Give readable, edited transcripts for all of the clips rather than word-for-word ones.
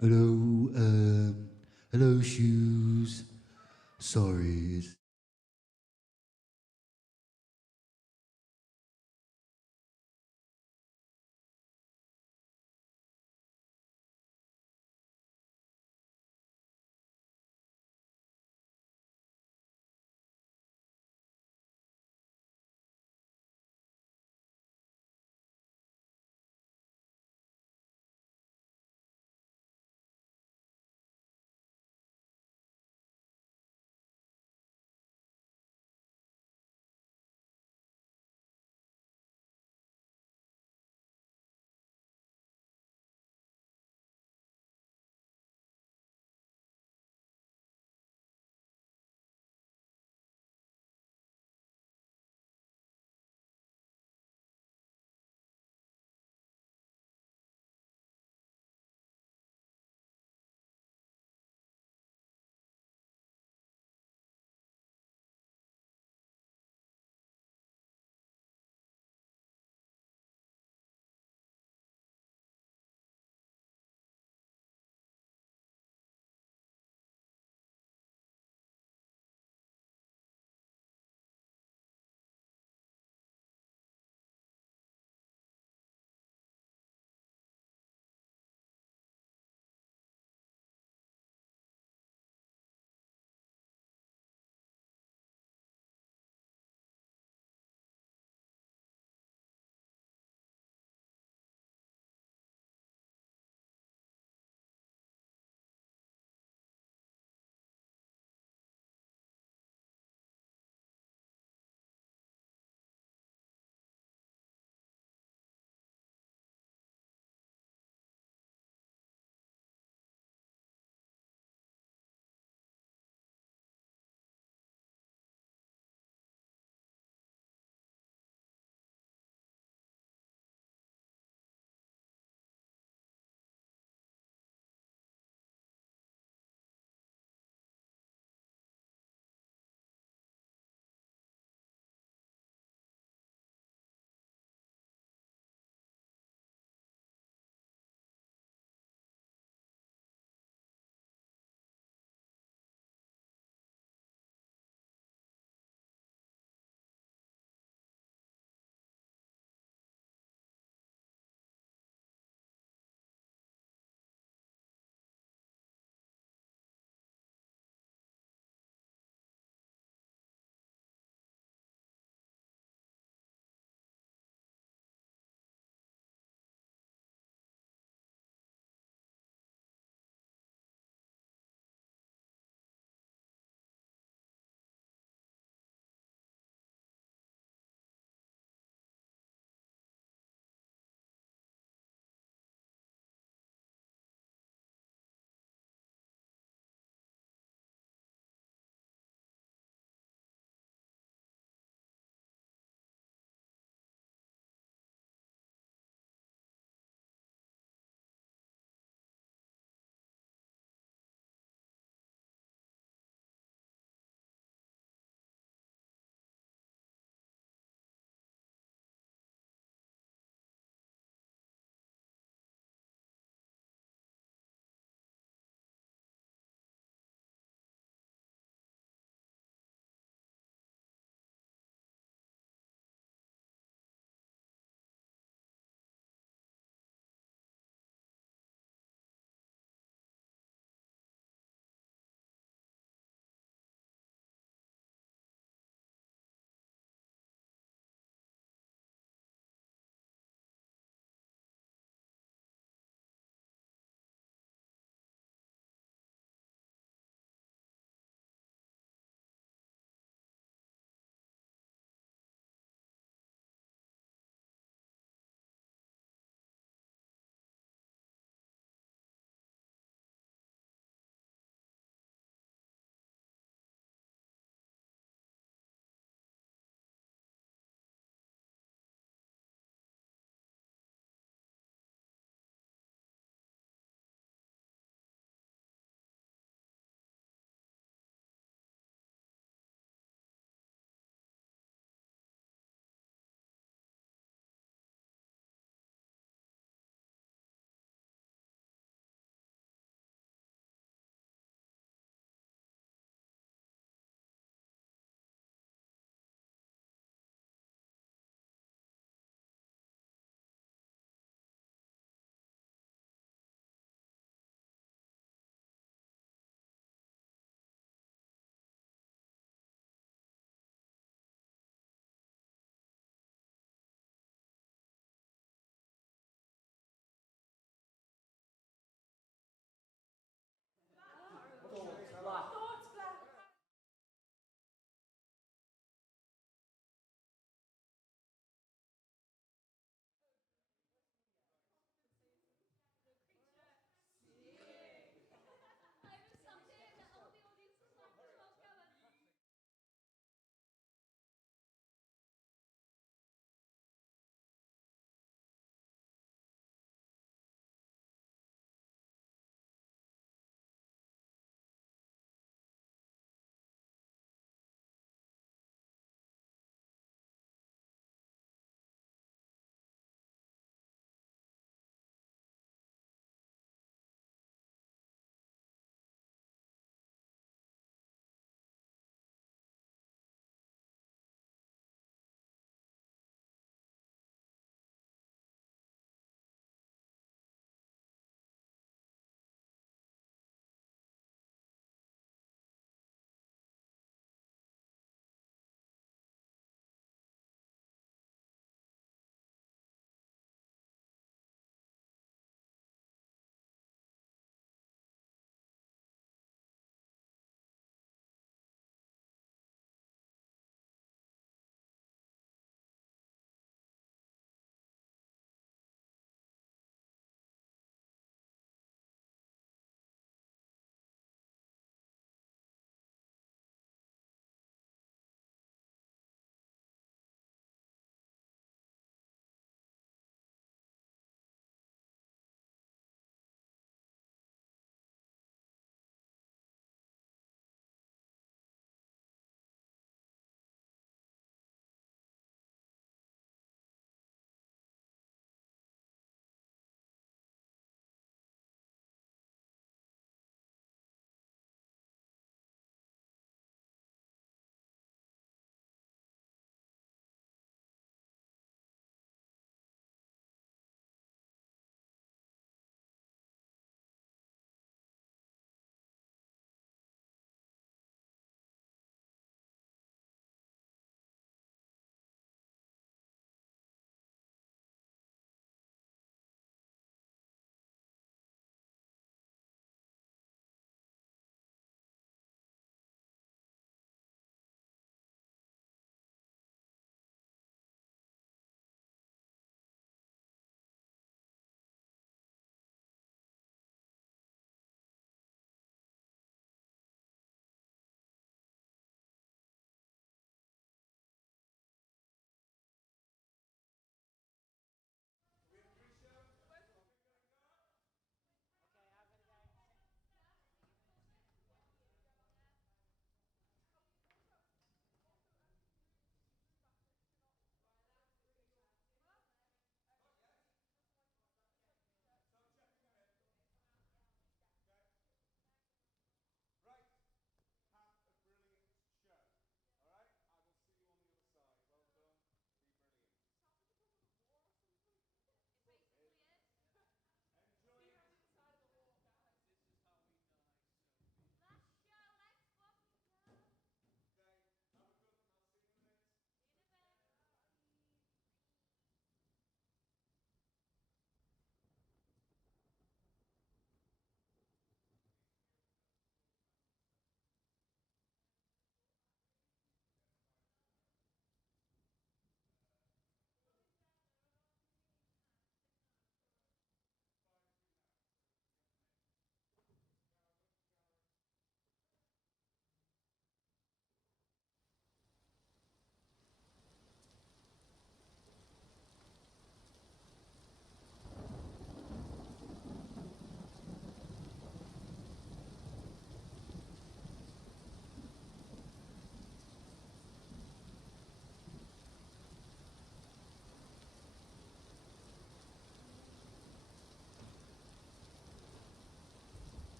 Hello, hello, shoes. Sorry,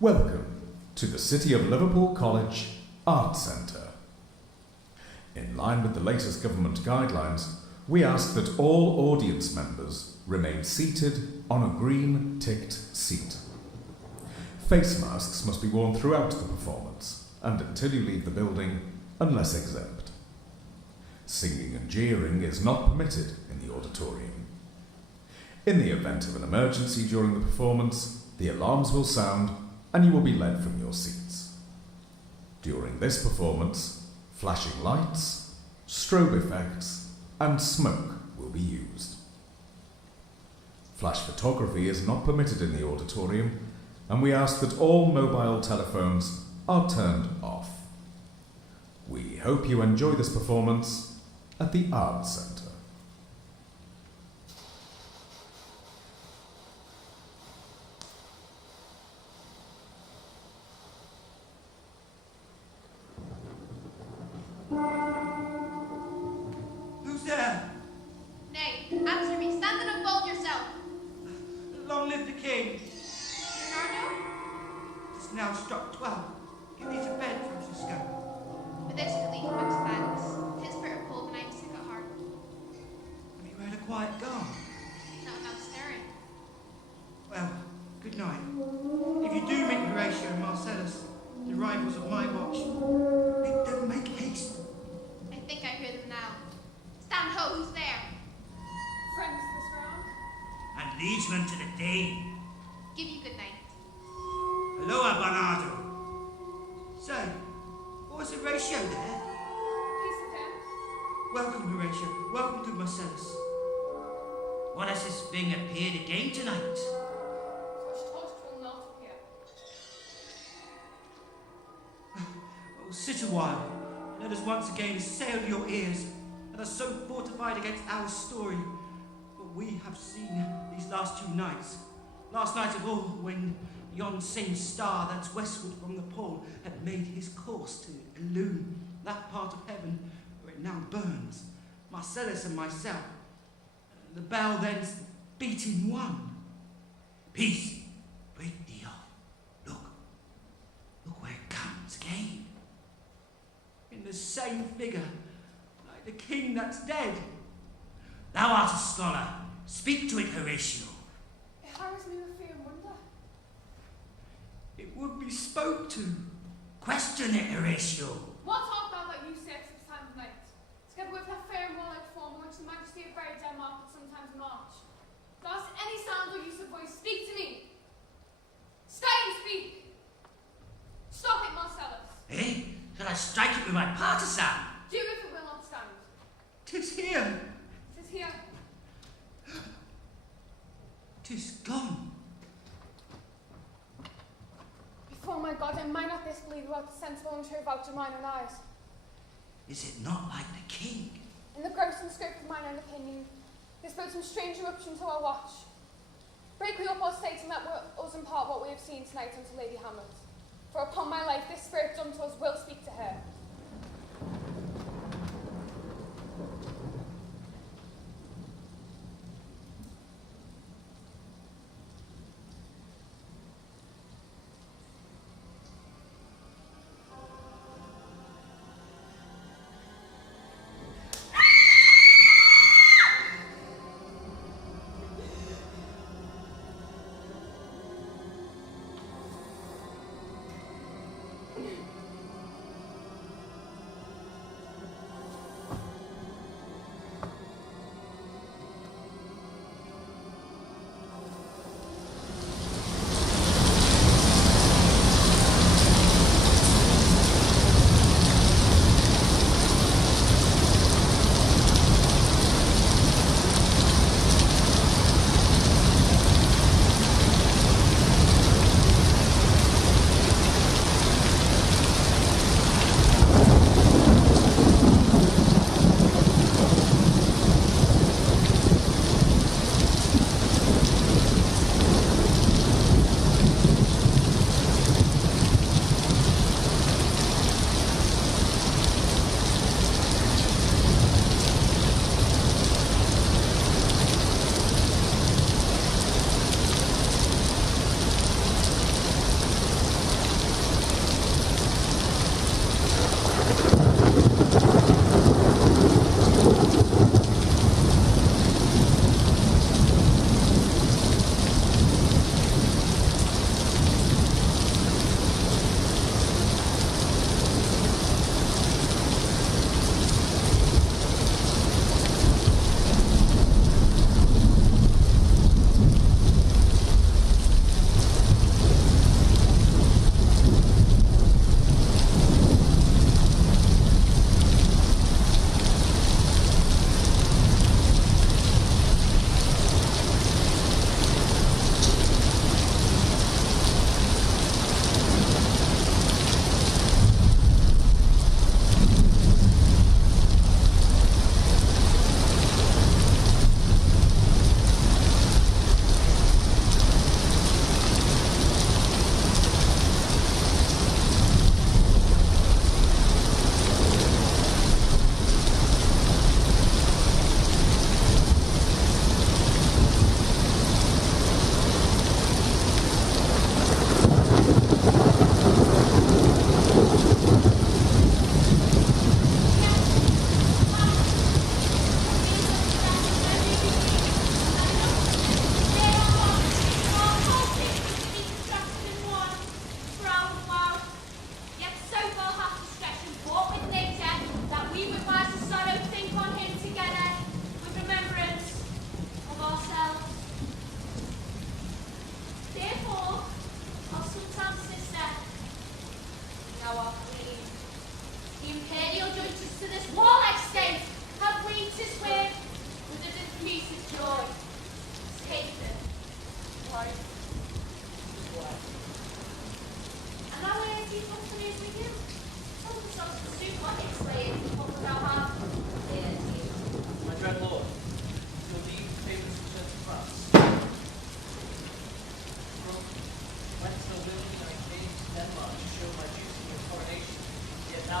Welcome to the City of Liverpool College Art Centre. In line with the latest government guidelines, we ask that all audience members remain seated on a green ticked seat. Face masks must be worn throughout the performance and until you leave the building, unless exempt. Singing and jeering is not permitted in the auditorium. In the event of an emergency during the performance, the alarms will sound and you will be led from your seats. During this performance, flashing lights, strobe effects, and smoke will be used. Flash photography is not permitted in the auditorium, and we ask that all mobile telephones are turned off. We hope you enjoy this performance at the Arts Centre. Who's there? Nay, answer me. Stand and unfold yourself. Long live the king. Bernardo? It's now struck 12. Get thee to bed, Francisco. For this relief, much thanks. 'Tis bitter cold and I am sick at heart. Have you had a quiet garb? Not enough stirring. Well, good night. If you do meet Horatio and Marcellus, the rivals of my watch, bid them make haste. I think I hear them now. Stand ho, who's there? Friends this round? And liegeman to the Dane. Give you good night. Hello, Bernardo. Say, was Horatio there? Peace with him. Welcome, Horatio. Welcome, good Marcellus. What has this thing appeared again tonight? Such toast will not appear. Oh, sit a while. Let us once again assail your ears that are so fortified against our story. For we have seen these last 2 nights. Last night of all, when yon same star that's westward from the pole had made his course to illume that part of heaven where it now burns, Marcellus and myself. The bell then beat in one. Peace, break thee off. Look where it comes again. In the same figure, like the king that's dead. Thou art a scholar. Speak to it, Horatio. It harrows me with fear and wonder. It would be spoke to. Question it, Horatio. What art thou that you say at such time of night? Together with her fair and warlike form, in which the majesty of very Denmark would sometimes march. Thus, any sound or use of voice, speak to me. Stay and speak. Stop it, Marcellus. Eh? Shall I strike it with my partisan? Do if it will not stand. 'Tis here. 'Tis here. 'Tis gone. Before my God, and might not this believe without the sensible and true vouch of mine own eyes? Is it not like the king? In the gross and scope of mine own opinion, this builds some strange eruption to our watch. Break we up our states and let us impart what we have seen tonight unto Lady Hamlet. For upon my life, this spirit done to us will speak to her.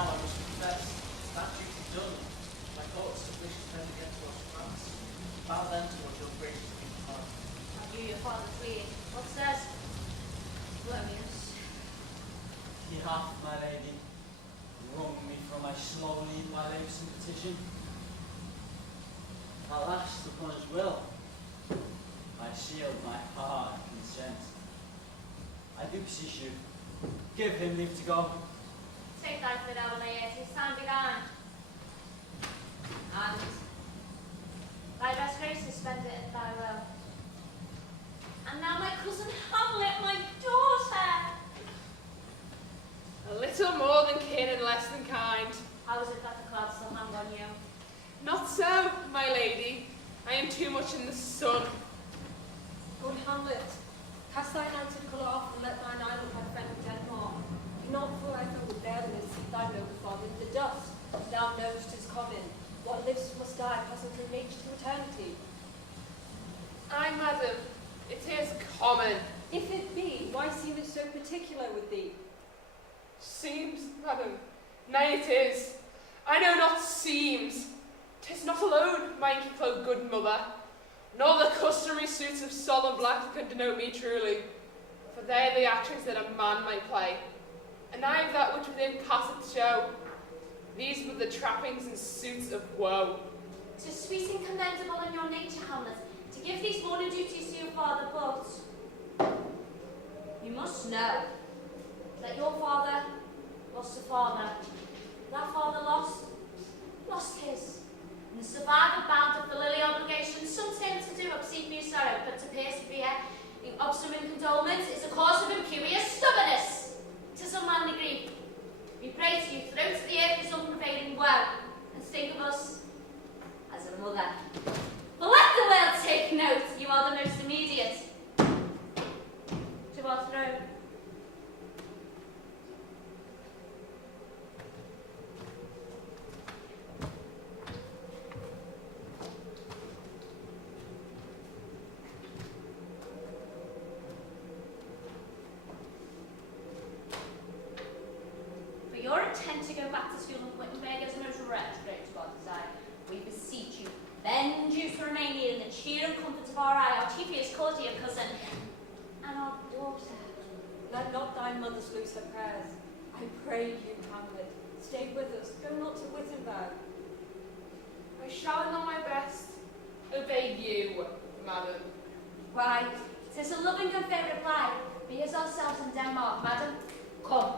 now I must confess, that duty done, my thoughts have wished to turn again towards France. Bow then towards your gracious heart. Have you your father's lead? What says? Williams. He hath, my lady, wrung me from my slow lead by labors and petition. Alas, upon his will, I sealed my hard consent. I do beseech you, give him leave to go. Take thy fidelity, stand behind. And thy best graces spend it at thy will. And now my cousin Hamlet, my daughter! A little more than kin and less than kind. How is it that the clouds still hang on you? Not so, my lady. I am too much in the sun. Lord Hamlet, cast thine answered colour off and let thine eye look thy friend with Denmark. Not forever would barrenness seek thy noble father in the dust. Thou knowest 'tis common. What lives must die, passing through nature to eternity. Aye, madam, it is common. If it be, why seem it so particular with thee? Seems, madam. Nay, it is. I know not seems. 'Tis not alone my inky cloaked good mother, nor the customary suits of solemn black that can denote me truly, for they are the actions that a man may play, and I have that which within passeth show. These were the trappings and suits of woe. 'Tis sweet and commendable in your nature, Hamlet, to give these morning duties to your father, but you must know that your father lost a father. That father lost his. And the survivor bound to fulfill obligations, some tend to do obscene new sorrow, but to persevere in obstinate condolement is a cause of imperious stubbornness. 'Tis unmanly grief. We pray to you, throw to the earth this unprevailing woe, and think of us as a mother. But let the world take note, you are the most immediate to our throne. For your intent to go back to school in Wittenberg is most retrograde to our desire. We beseech you, bend you to remain here in the cheer and comfort of our eye, our chiefest courtier cousin, and our daughter. Let not thy mothers lose her prayers. I pray you, Hamlet, stay with us, go not to Wittenberg. I shall in all my best obey you, madam. Why, 'tis a loving and fair reply. Be as ourselves in Denmark, madam. Come.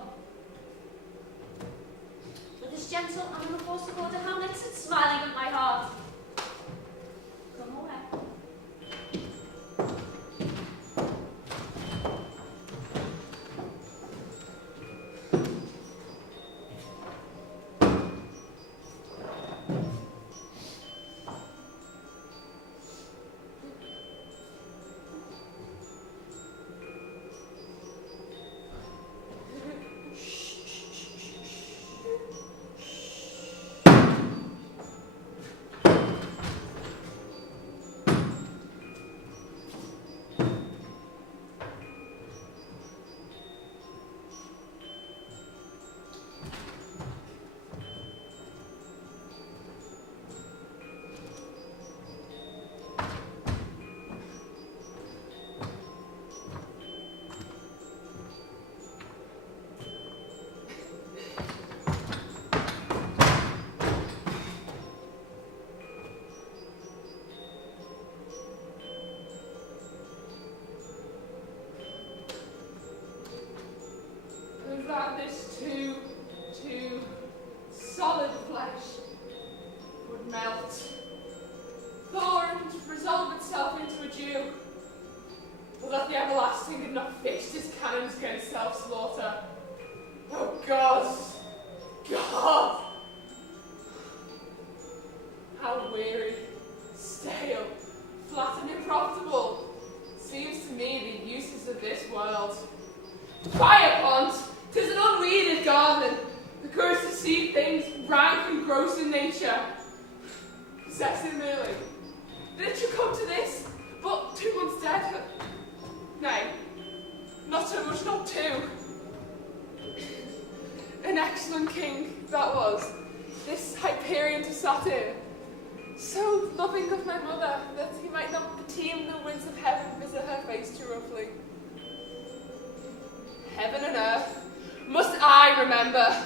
With this gentle and unforced order, Hamlet sits smiling at my heart. Come away. That this too solid flesh would melt, thaw and resolve itself into a dew, or that the everlasting had not fixed his cannons against self-slaughter. Oh God! God! How weary, stale, flat and unprofitable seems to me the uses of this world. Fireponds! 'Tis an unweeded garden, the curse to see things rank and gross in nature. Possessive merely. That it should come to this, but 2 months dead. Nay, not so much, not 2. An excellent king, that was. This Hyperion to Satyr. So loving of my mother, that he might not teem the winds of heaven visit her face too roughly. Heaven and earth, must I remember?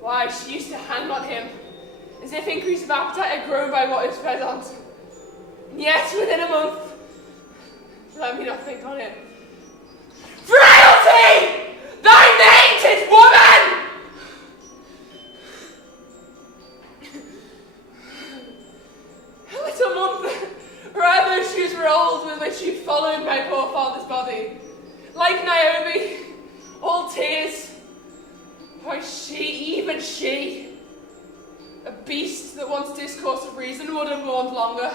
Why, she used to hang on him, as if increase of appetite had grown by what is fed on. And yet, within a month, let me not think on it. Frailty! Thy named woman! A little month, rather shoes were old with which she followed my poor father's body. Like Naomi, all tears. Why, she, even she, a beast that wants discourse of reason, would have mourned longer.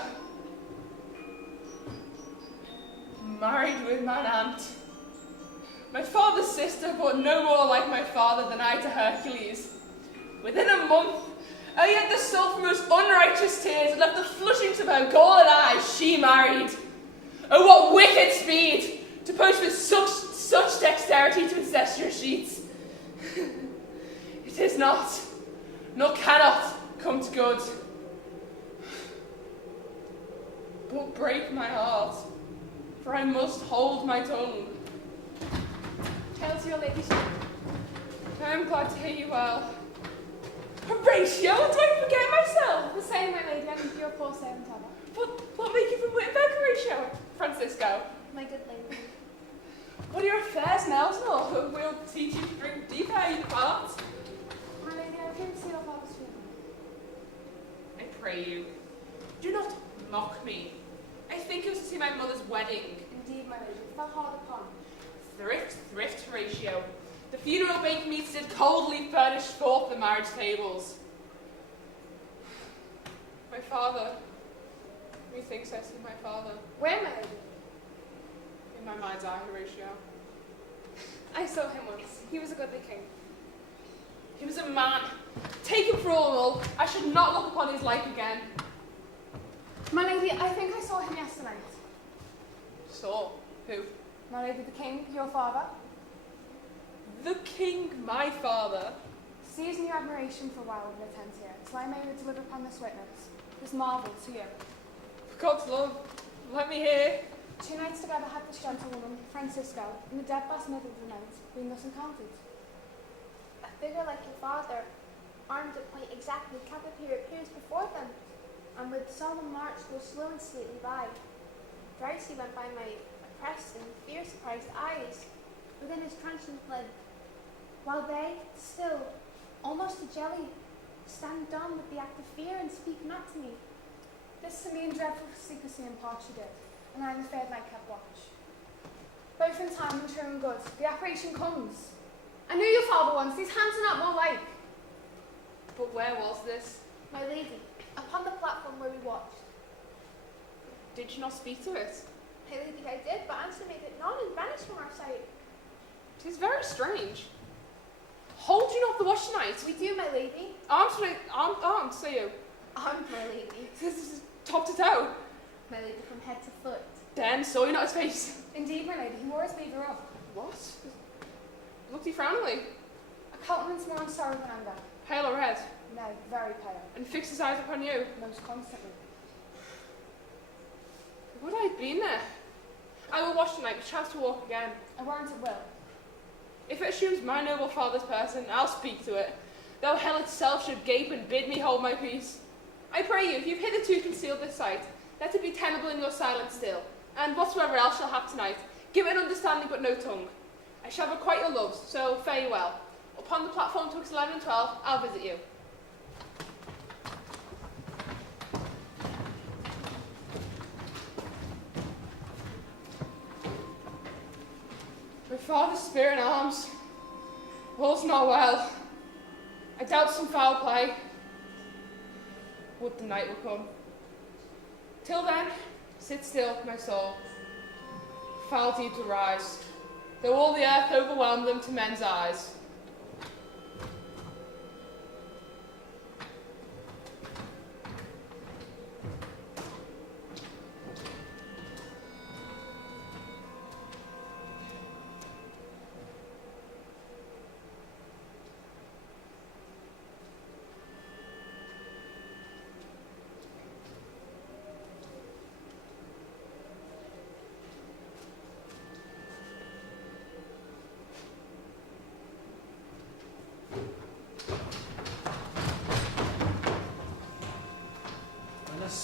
Married with mine aunt. My father's sister, but no more like my father than I to Hercules. Within a month, oh yet the soul from most unrighteous tears had left the flushings of her golden eyes, she married. Oh, what wicked speed, to post with such dexterity to incestuous sheets. It is not, nor cannot, come to good. But break my heart, for I must hold my tongue. Hail to your ladyship. I am glad to hear you well. Horatio, do I forget myself? The same, my lady, and your poor servant Anna. What make you from Wittenberg, Horatio? Francisco. My good lady. What are your affairs, Nelson? We'll teach you to drink deeper in the parts. My lady, I came to see your father's funeral. I pray you, do not mock me. I think it was to see my mother's wedding. Indeed, my lady, it fell hard upon. Thrift, Horatio. The funeral baked meats did coldly furnish forth the marriage tables. My father. Methinks I see my father. Where, my lady? In my mind's eye, Horatio. I saw him once. He was a goodly king. He was a man. Taken for all in all, I should not look upon his like again. My lady, I think I saw him yesterday. Saw? Who? My lady, the king, your father. The king, my father. Seize new admiration for a while of your tent here, till I may deliver upon this witness, this marvel to you. For God's love, let me hear. 2 nights together had this gentlewoman, Francisco, in the dead vast middle of the night, being thus encountered. A figure like your father, armed at point exactly, cap appears before them, and with solemn march goes slow and stately by. Thrice he went by my oppressed and fear-surprised eyes, within his transient blood, while they, still, almost a jelly, stand dumb with the act of fear and speak not to me. This to me in dreadful secrecy and part she did, and I in the fair night kept watch. Both in time and true and good, the apparition comes. I knew your father once, these hands are not more like. But where was this? My lady, upon the platform where we watched. Did you not speak to it? My lady, I did, but answer made it none and vanished from our sight. 'Tis very strange. Hold you not the watch tonight? We do, my lady. Armed, say you. Armed, my lady. This is top to toe. My lady, from head to foot. Then saw you not his face. Indeed, my lady, he wore his beaver up. What? Looked he frowningly? A countenance more in sorrow than anger. Pale or red? No, very pale. And fixed his eyes upon you? Most constantly. Would I had been there? I will watch tonight, chance to walk again. I warrant it will. If it assumes my noble father's person, I'll speak to it, though hell itself should gape and bid me hold my peace. I pray you, if you've hitherto concealed this sight, let it be tenable in your silence still, and whatsoever else shall have tonight, give it an understanding but no tongue. I shall requite your loves, so fare you well. Upon the platform twixt 11 and 12, I'll visit you. My father's spirit in arms. All's not well. I doubt some foul play. Would the night will come. Till then, sit still, my soul. Foul deeds will rise, though all the earth overwhelm them to men's eyes.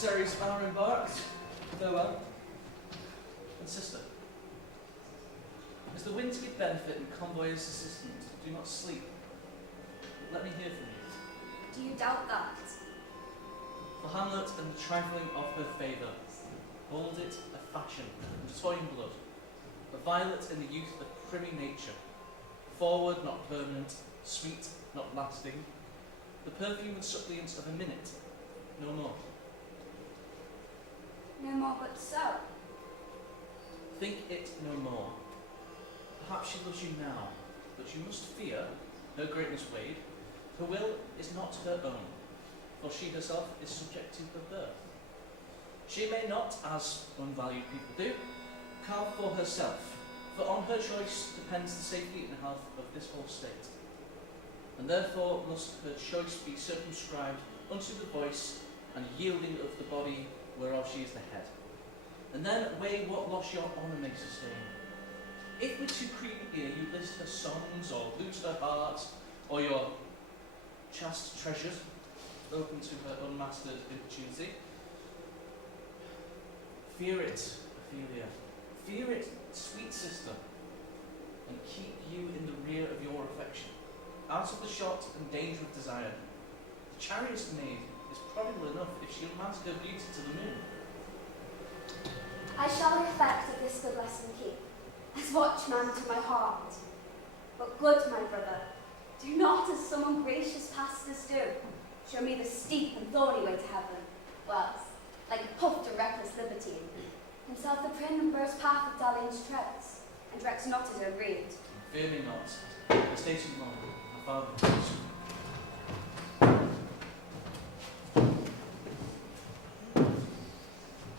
emissaries are embarked. Farewell. And sister, is the wind to be benefit and convoyer's assistant? Do not sleep. Let me hear from you. Do you doubt that? For Hamlet and the trifling of her favour, hold it a fashion and toying blood, a violet in the youth of primy nature, forward not permanent, sweet not lasting, the perfume and suppliance of a minute, no more. No more but so. Think it no more. Perhaps she loves you now, but you must fear her greatness weighed. Her will is not her own, for she herself is subject to her birth. She may not, as unvalued people do, carve for herself, for on her choice depends the safety and health of this whole state. And therefore must her choice be circumscribed unto the voice and yielding of the body whereof she is the head. And then weigh what loss your honour may sustain. If with too creepy ear you list her songs, or lose her heart, or your chaste treasures open to her unmastered importunity, fear it, Ophelia. Fear it, sweet sister, and keep you in the rear of your affection, out of the shot and danger of desire. The chariot's maid is prodigal enough if she'll mask her beauty to the moon. I shall the effect of this good lesson keep, as watchman to my heart. But good, my brother, do not, as some ungracious pastors do, show me the steep and thorny way to heaven, whilst, like a puffed and reckless libertine, himself the prim and burst path of dalliance treads, and directs not his own reed. Fear me not, I stay too long, my father knows.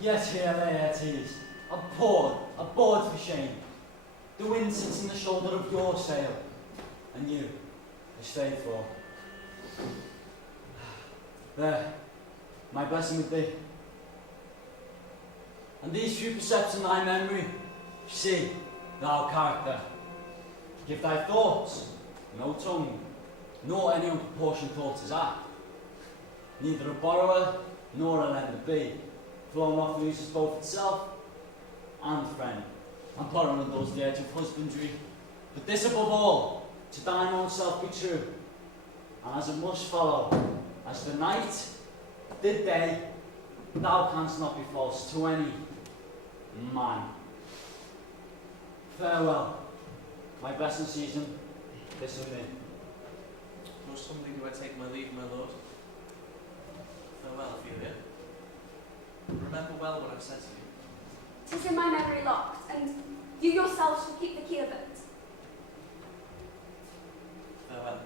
Yes, here Laertes, abhorred for shame. The wind sits in the shoulder of your sail, and you are stayed for. There, my blessing with thee. And these few precepts in thy memory, see, thou character. Give thy thoughts, no tongue, nor any unproportioned thoughts as act. Neither a borrower nor a lender be. Flown off loses both itself and friend, and borrowing those the edge of husbandry. But this above all, to thine own self be true, and as it must follow, as the night did day, thou canst not be false to any man. Farewell, my blessed season, this of me. Most humbly do I take my leave, my lord. Farewell, Ophelia. Remember well what I've said to you. 'Tis in my memory locked, and you yourself shall keep the key of it. Farewell.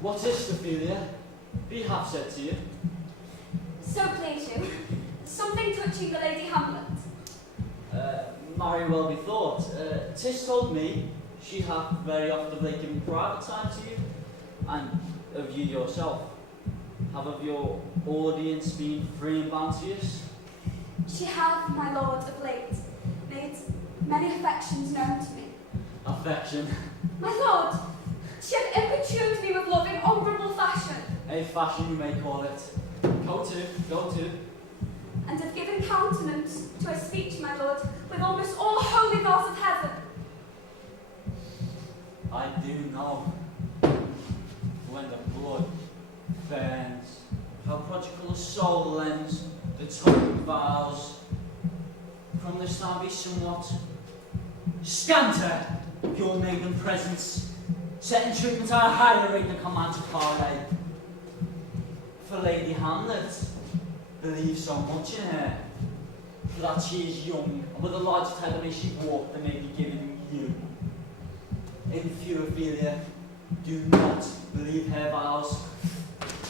What is Ophelia? He hath said to you. So please you, something touching the Lady Hamlet. Marry well be thought. 'Tis told me she hath very often of late given private time to you, and of you yourself. Have of your audience been free and bounteous? She hath, my lord, of late, made many affections known to me. Affection. My lord, she hath importuned me with love in honourable fashion. A fashion you may call it. Go to. And have given countenance to her speech, my lord, with almost all the holy gods of heaven. I do know. When the blood burns, how prodigal a soul lends the token vows. From this now be somewhat scanter your maiden presence, setting treatment at a higher rate than commands of parley. For Lady Hamlet believes so much in her, for that she is young, and with a large tether may she walk that may be given you. In few, Ophelia, do not believe her vows.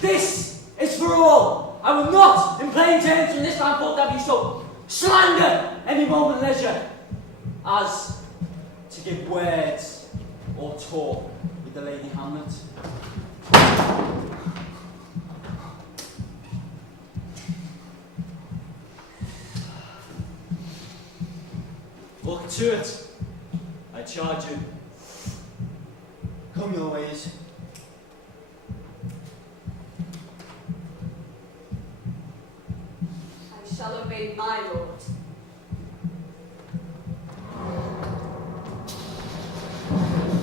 This is for all. I will not, in plain terms from this time forth, have you so slander any moment leisure as to give words or talk with the Lady Hamlet. Look to it, I charge you. Come your ways, made my lord.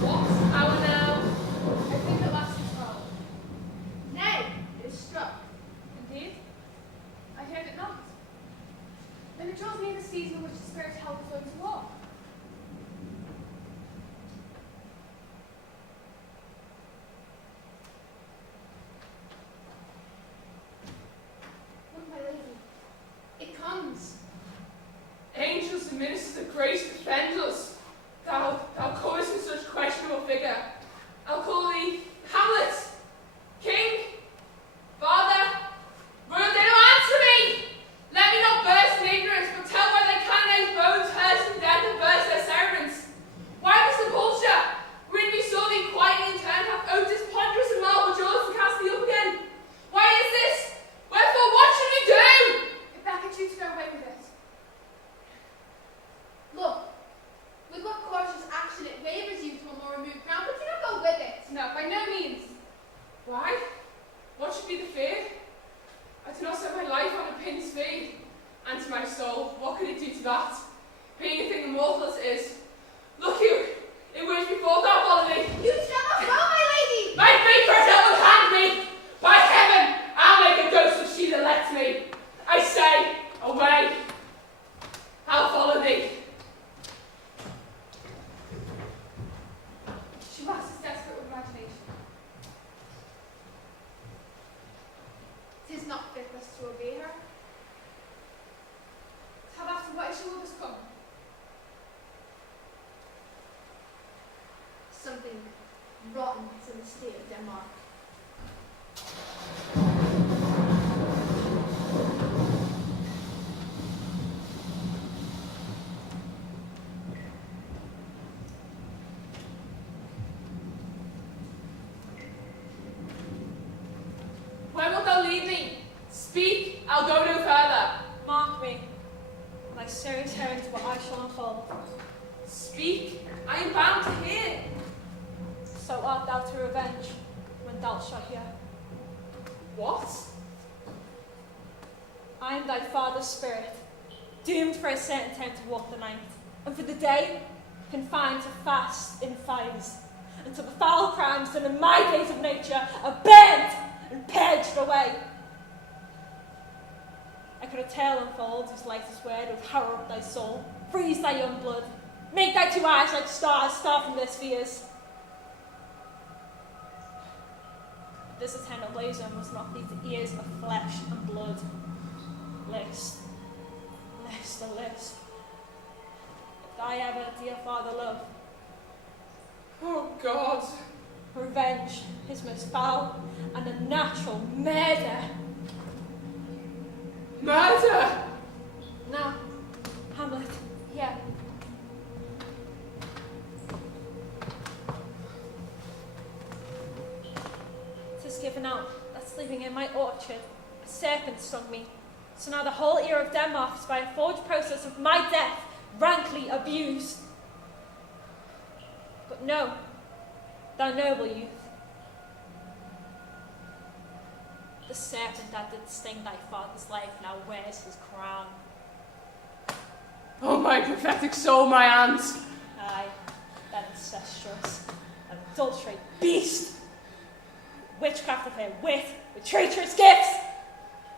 What hour now? I think at last it's 12. Nay, it is struck. Indeed. I heard it not. Then it draws near the season in which the spirit helps us to walk. Look, my lady. It comes. Angels and ministers of grace defend us. Thou comest in such questionable figure. I'll call thee Hamlet, King, Father. Will they not answer me? Let me not burst in ignorance, but tell why they canonise bones, hearse, and death, and burst their servants. Why this sepulchre? When we saw thee quietly in turn, have Otis ponderous and marble jaws to cast thee up again. Why is this? Wherefore, what should we do? It beckons you to go away with it. Look, with what cautious action it wavers you to a more removed ground, but do not go with it. No, by no means. Why? What should be the fear? I do not set my life on a pin's fee. And to my soul, what could it do to that? Being a thing immortal as it is. Look you, in which before thou follow me. You shall not go, my lady! My fate will hand me! By heaven, I'll make a ghost of she that lets me. I say, away. I'll follow thee. She waxes desperate with imagination. 'Tis not fit us to obey her. Tell after why she will just come. Something rotten is in the state of Denmark. Where wilt thou lead me? Speak, I'll go no further. Mark me, and I serious hearing to what I shall unfold. Speak, I am bound to hear. So art thou to revenge when thou shalt hear. What? I am thy father's spirit, doomed for a certain time to walk the night, and for the day confined to fast in fires, until the foul crimes done in my days of nature are burnt and purged away. I could a tale unfold whose lightest word would harrow up thy soul, freeze thy young blood, make thy two eyes like stars start from their spheres. This eternal laser must not lead to ears of flesh and blood. List, list, oh list. If thy ever dear father love, Oh God. revenge is most foul and a natural murder. Murder! Now, Hamlet, here. 'Tis given out that sleeping in my orchard, a serpent stung me. So now the whole ear of Denmark is by a forged process of my death rankly abused. But know, thou noble youth, the serpent that did sting thy father's life now wears his crown. Oh, my prophetic soul, my aunt! Aye, that incestuous, adulterate beast! Witchcraft of her wit, with traitorous gifts!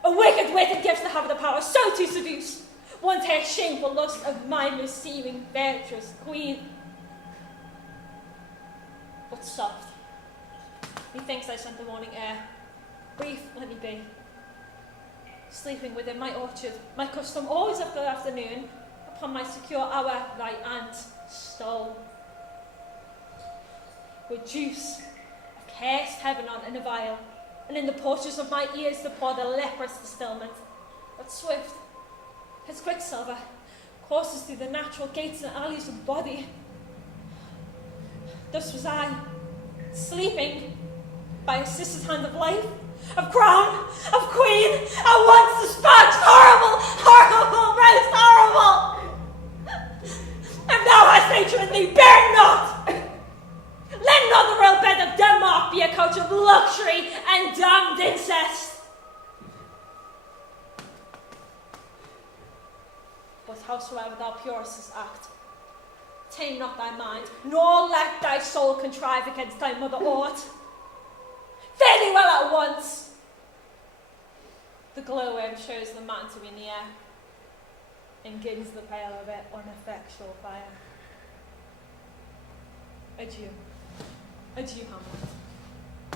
A wicked wit and gifts that have the power so to seduce, one to her shameful lust of my misseeming virtuous queen. But soft, methinks I sent the morning air, brief let me be. Sleeping within my orchard, my custom always of the afternoon, upon my secure hour thy aunt stole. With juice of cursed heaven on in a vial, and in the porches of my ears to pour the leprous distillment. But swift, as quicksilver, courses through the natural gates and alleys of the body. Thus was I, sleeping by a sister's hand of life, of crown, of queen, at once despatched, horrible, horrible, most horrible! If thou hast nature in thee, bear not! Let not the royal bed of Denmark be a couch of luxury and damned incest! But howsoever thou purest act, tame not thy mind, nor let thy soul contrive against thy mother aught. Fare thee well at once. The glowworm shows the mantle in the air, and gives the pale of it ineffectual fire. Adieu. Adieu, Hamlet.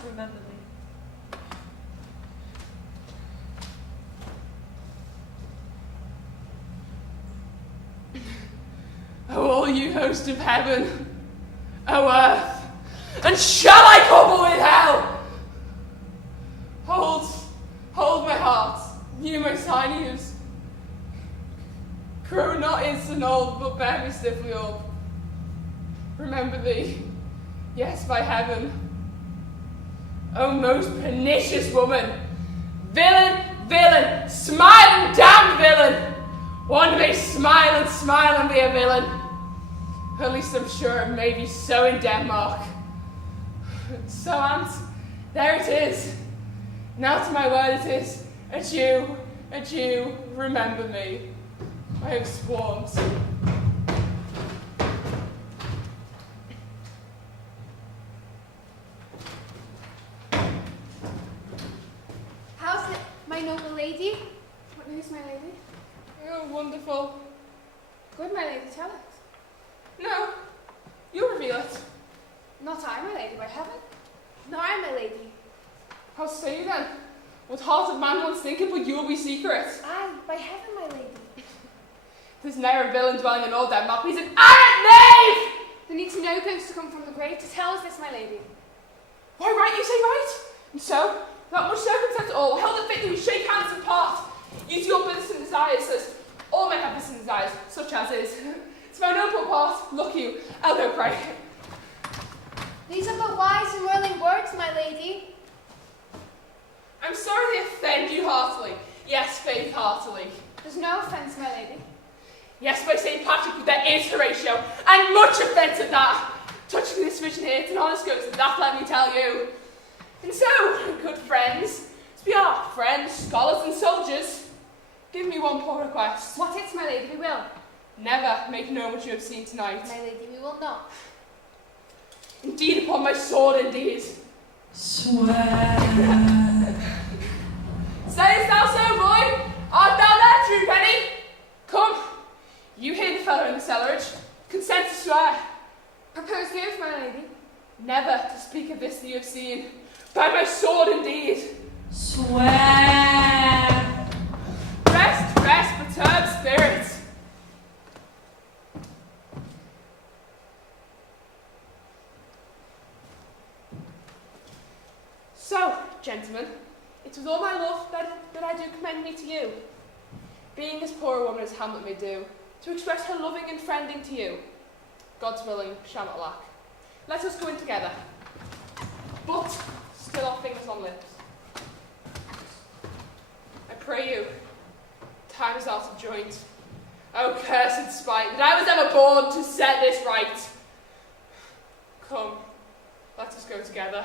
Remember me. O all you host of heaven, O earth, and shall I couple with hell? Hold my heart, you my sinews. Grow not instant old, but bear me stiffly up. Remember thee, yes, by heaven. O most pernicious woman, villain, smiling damned villain. One may smile and be a villain. At least I'm sure it may be so in Denmark. So, aunt, there it is. Now to my word it is. Adieu, remember me. I have swarmed. How's it, my noble lady? What news, my lady? Oh, wonderful. Good, my lady, tell it. No, you reveal it. Not I, my lady, by heaven. Nor I, my lady. How say you then? What heart of man once thinketh, but you will be secret. Aye, by heaven, my lady. There's ne'er a villain dwelling in all Denmark. He's an arrant knave! There needs no ghost to come from the grave to tell us this, my lady. Why, right, you say right. And so, without much circumstance at all, I held it fit that we shake hands and part. Use your business and desires, as all men have business and desires, such as is. It's my noble part. Look you, I'll go pray. These are but wise and whirling words, my lady. I'm sorry they offend you heartily. Yes, faith heartily. There's no offence, my lady. Yes, by St. Patrick, but there is Horatio, and much offence at that. Touching this vision here, it's an honest ghost, and that let me tell you. And so, good friends, as we are friends, scholars, and soldiers, give me one poor request. What it's, my lady, we will. Never make known what you have seen tonight. My lady, we will not. Indeed, upon my sword, indeed. Swear. Sayest thou so, boy? Art thou there, true Penny? Come, you hear the fellow in the cellarage. Consent to swear. Propose the oath, my lady. Never to speak of this that you have seen. By my sword, indeed. Swear. Rest, perturbed spirit. So, gentlemen, it was all my love that I do commend me to you. Being as poor a woman as Hamlet may do, to express her loving and friending to you. God's willing shall not lack. Let us go in together. But still our fingers on lips. I pray you, time is out of joint. Oh, cursed spite, that I was ever born to set this right. Come, let us go together.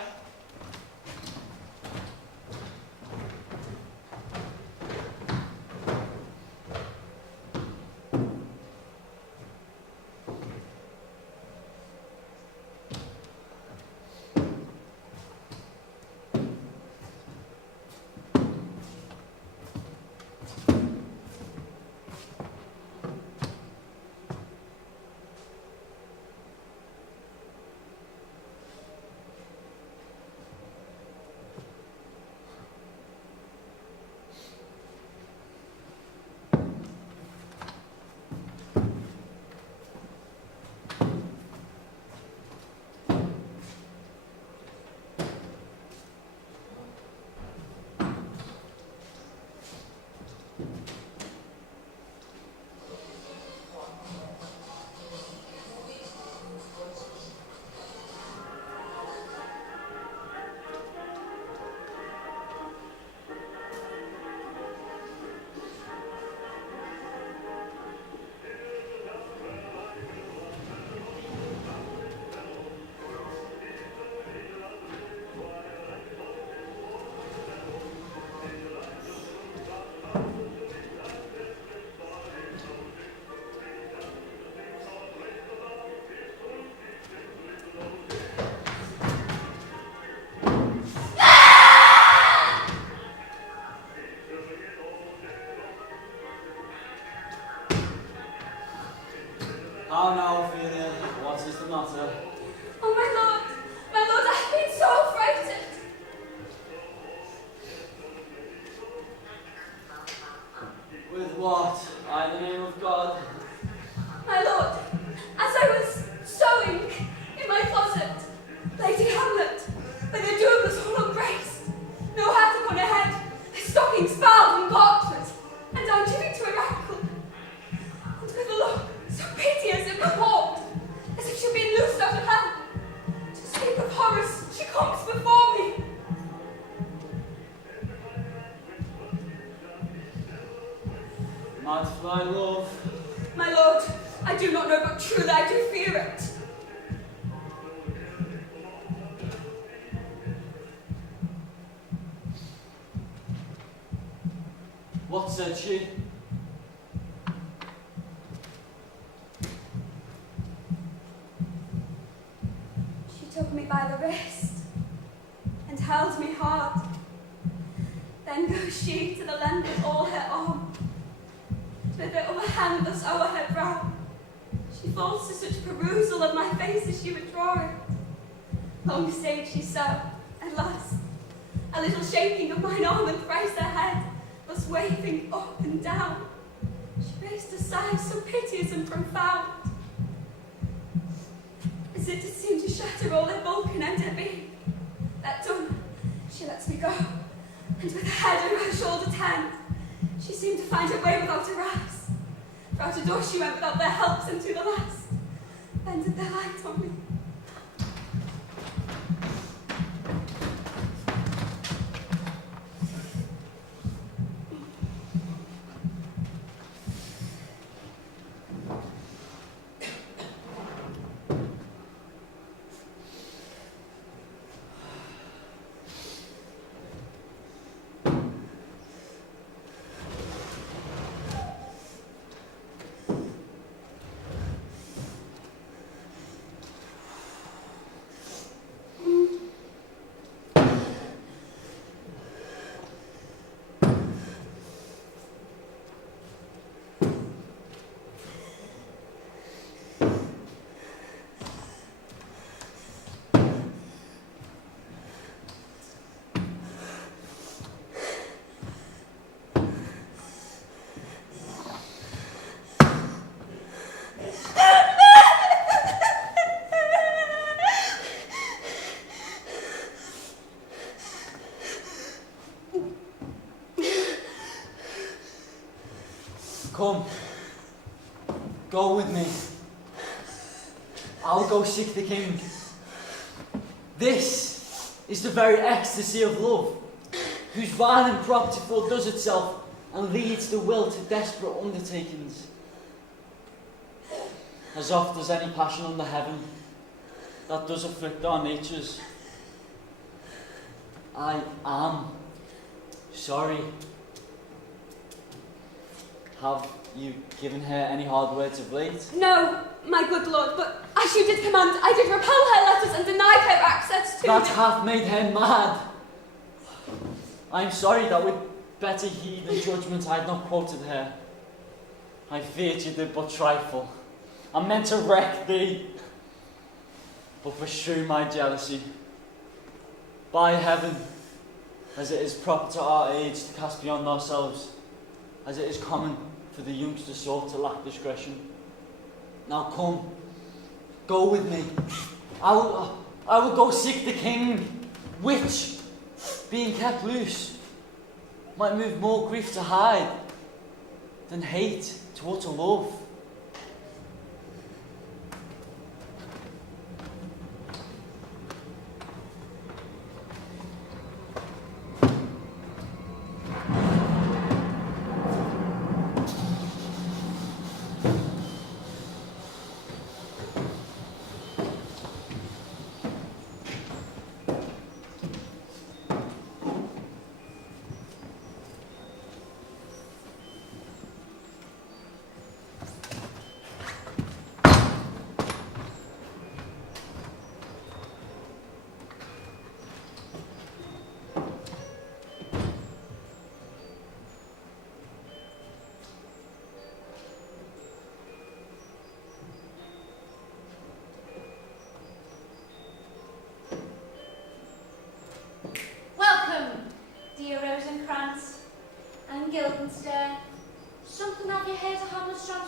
How now, Ophelia? What is the matter? Oh, my lord, I have been so frightened. With what? In the name of God. My lord, as I was sewing in my closet, Lady Hamlet, with her jewels all unbraced, no hat upon her head, her stockings fouled and parchment, and down giving to her ankle, and with a look so piteous and performed, as if she had been loosed out of heaven. To speak of horrors, she comes before me. Mad fly, love. My lord, I do not know, but truly I do fear it. What said she? She took me by the wrist and held me hard. Then goes she to the length of all her arm. With her other hand thus o'er her brow, she falls to such perusal of my face as she would draw it. Long stayed she so, at last, a little shaking of mine arm and thrice her head, thus waving up and down. She raised a sigh so piteous and profound, as it did seem to shatter all her bulk and her being. That done, she lets me go, and with her head on her shoulder turned, she seemed to find her way without her eyes. For out a door she went without their helps, and to the last bended their light on me. Come, go with me. I'll go seek the king. This is the very ecstasy of love, whose violent property foredoes itself and leads the will to desperate undertakings. As oft as any passion under heaven that does afflict our natures, I am sorry. Have you given her any hard words of late? No, my good lord, but as you did command, I did repel her letters and denied her access to That me. hath made her mad. I am sorry that with better heed and judgment I had not quoted her. I feared you did but trifle. I meant to wreck thee, but pursue my jealousy. By heaven, as it is proper to our age to cast beyond ourselves, as it is common for the youngster sort to lack discretion. Now come, go with me. I will go seek the king, which, being kept loose, might move more grief to hide than hate to utter love.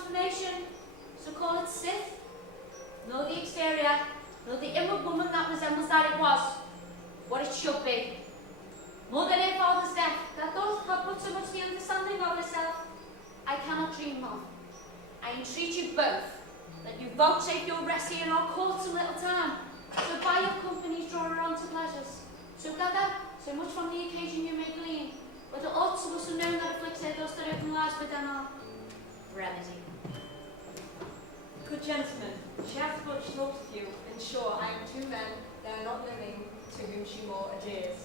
transformation, so call it Sith. Nor the exterior, nor the inward woman that resembles that it was, what it should be. More than her father's death, that doth have but so much the understanding of herself, I cannot dream of. I entreat you both, that you vouchsafe your rest here in our court some little time, so by your companies draw her on to pleasures, so gather so much from the occasion you may glean, whether aught to us unknown that afflicts her thus that open lies within our remedy. Good gentlemen, she hath much thought of you, and sure I am two men that are not living, to whom she more adheres.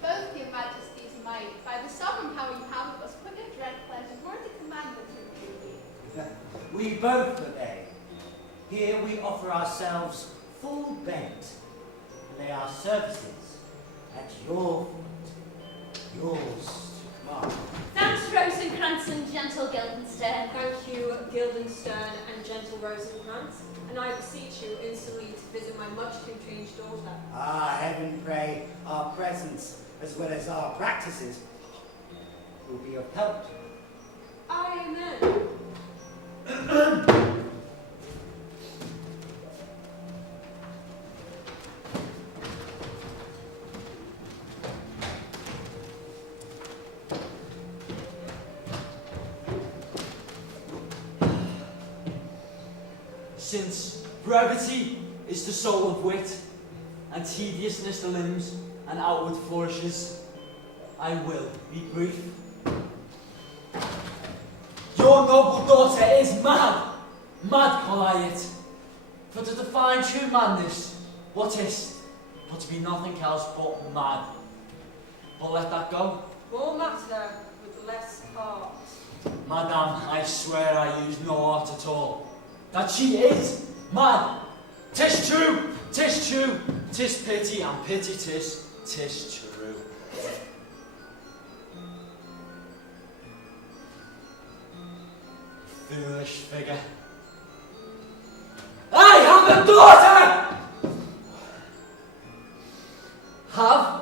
Both your majesties might, by the sovereign power you have of us, put your dread pleasures were to commandments of duty. We both obey. Here we offer ourselves full bent, and lay our services at your foot, yours to command. Thanks, Rosencrantz and gentle Guildenstern. Thank you, Guildenstern and gentle Rosencrantz, and I beseech you instantly to visit my much-to-changed daughter. Ah, heaven pray, our presence, as well as our practices, will be of help. Amen. Since brevity is the soul of wit, and tediousness the limbs and outward flourishes, I will be brief. Your noble daughter is mad, mad call I it. For to define true madness, what is but to be nothing else but mad. But let that go. More matter with less art. Madame, I swear I use no art at all. That she is mad. 'Tis true, 'tis true, 'tis pity, and pity 'tis true. Foolish figure. I have a daughter! Have,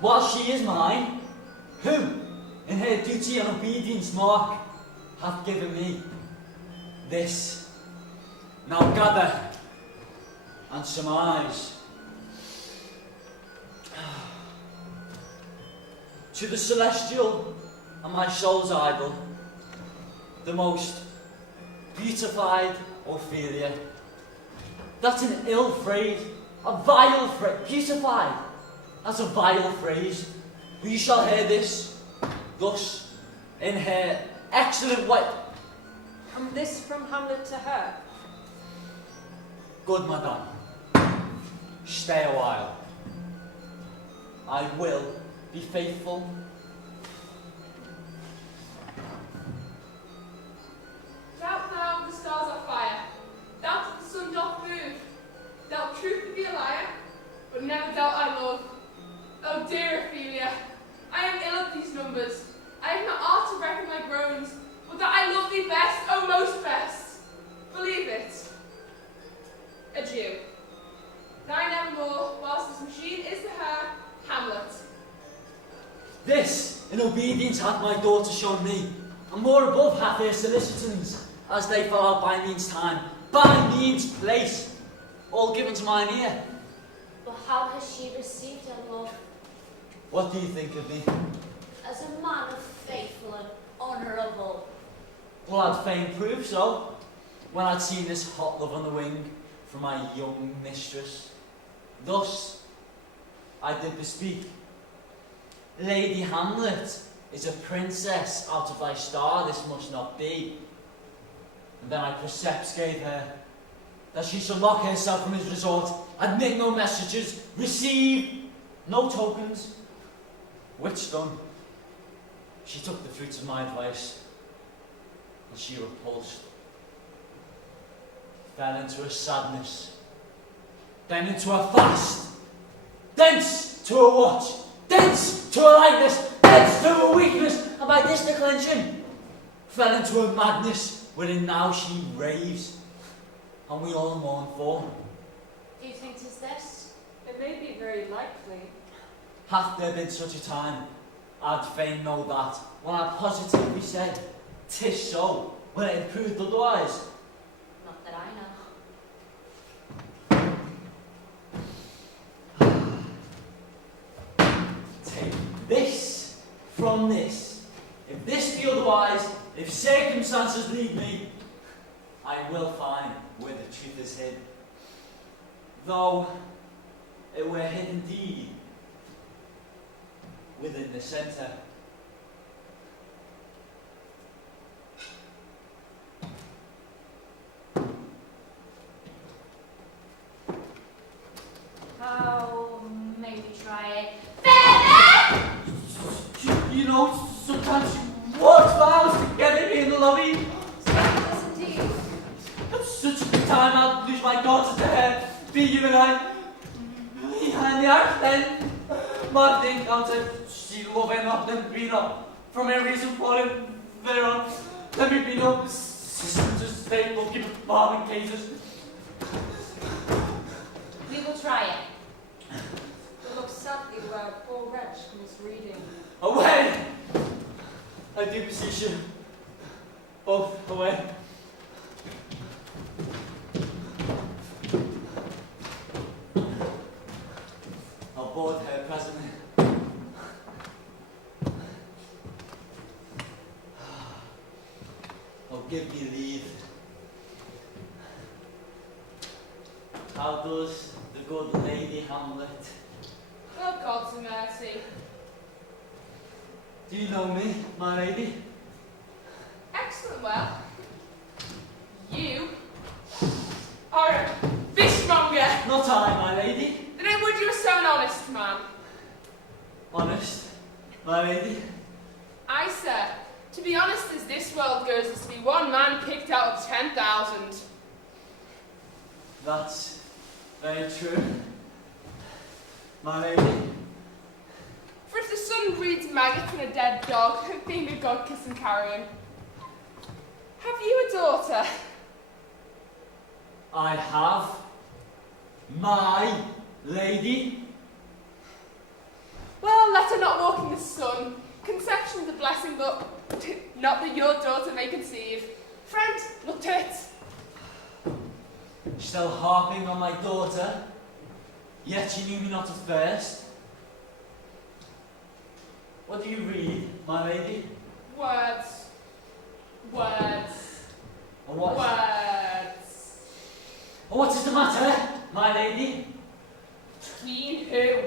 while she is mine, who, in her duty and obedience mark, hath given me this. Now gather and surmise. To the celestial and my soul's idol, the most beautified Ophelia. That's an ill phrase, a vile phrase. Beautified, that's a vile phrase. But you shall hear this, thus, in her excellent way. And this from Hamlet to her. Good madam, stay a while. I will be faithful. Doubt now the stars are fire, doubt that the sun doth move, doubt truth be a liar, but never doubt I love. Oh dear Ophelia, I am ill of these numbers, I have not art to reckon my groans, but that I love thee best, oh most best. Believe it. Adieu. Thine evermore, whilst this machine is to her, Hamlet. This, in obedience, hath my daughter shown me, and more above hath her solicitants, as they fell out by means time, by means place, all given to mine ear. But how has she received her love? What do you think of me? As a man of faithful and honourable. Well, I'd fain prove so, when I'd seen this hot love on the wing from my young mistress. Thus, I did bespeak. Lady Hamlet is a princess out of thy star, this must not be. And then I precepts gave her that she shall lock herself from his resort, admit no messages, receive no tokens. Which done, she took the fruits of my advice, and she repulsed, fell into a sadness, then into a fast, thence to a watch, thence to a lightness, thence to a weakness, and by this declension, fell into a madness, wherein now she raves, and we all mourn for. Do you think 'tis this? It may be very likely. Hath there been such a time, I'd fain know that, when I positively said, 'tis so, when it had proved otherwise? Not that I know. Take this from this. If this be otherwise, if circumstances lead me, I will find where the truth is hid. Though it were hid indeed within the centre. How maybe try it. You know, sometimes you walk miles to get me in the lobby. Yes, indeed. At such a time I'll lose my gods at the head. Be you and I. Behind the arch then. My thing comes to she love him up then be up. From every reason for him, thereon. Let me be no system to stay, we'll keep it bomb in cases. We will try it. It looks sadly where a poor wretch misreading. Away! I do beseech you. Both away. I'll board her presently. Oh, give me leave. How does the good Lady Hamlet? Oh, God's mercy. Do you know me, my lady? Excellent, well. You are a fishmonger. Not I, my lady. Then I would you were so an honest man. Honest, my lady. Aye, sir. To be honest as this world goes is to be one man picked out of 10,000. That's very true, my lady. For if the sun breeds maggots in a dead dog, being a god-kissing carrion. Have you a daughter? I have, my lady. Well, let her not walk in the sun. Conception's a blessing, but not that your daughter may conceive. Friend, look to it. Still harping on my daughter, yet she knew me not at first. What do you read, my lady? Words. Words. Or what? Words. Or what is the matter, my lady? Between who?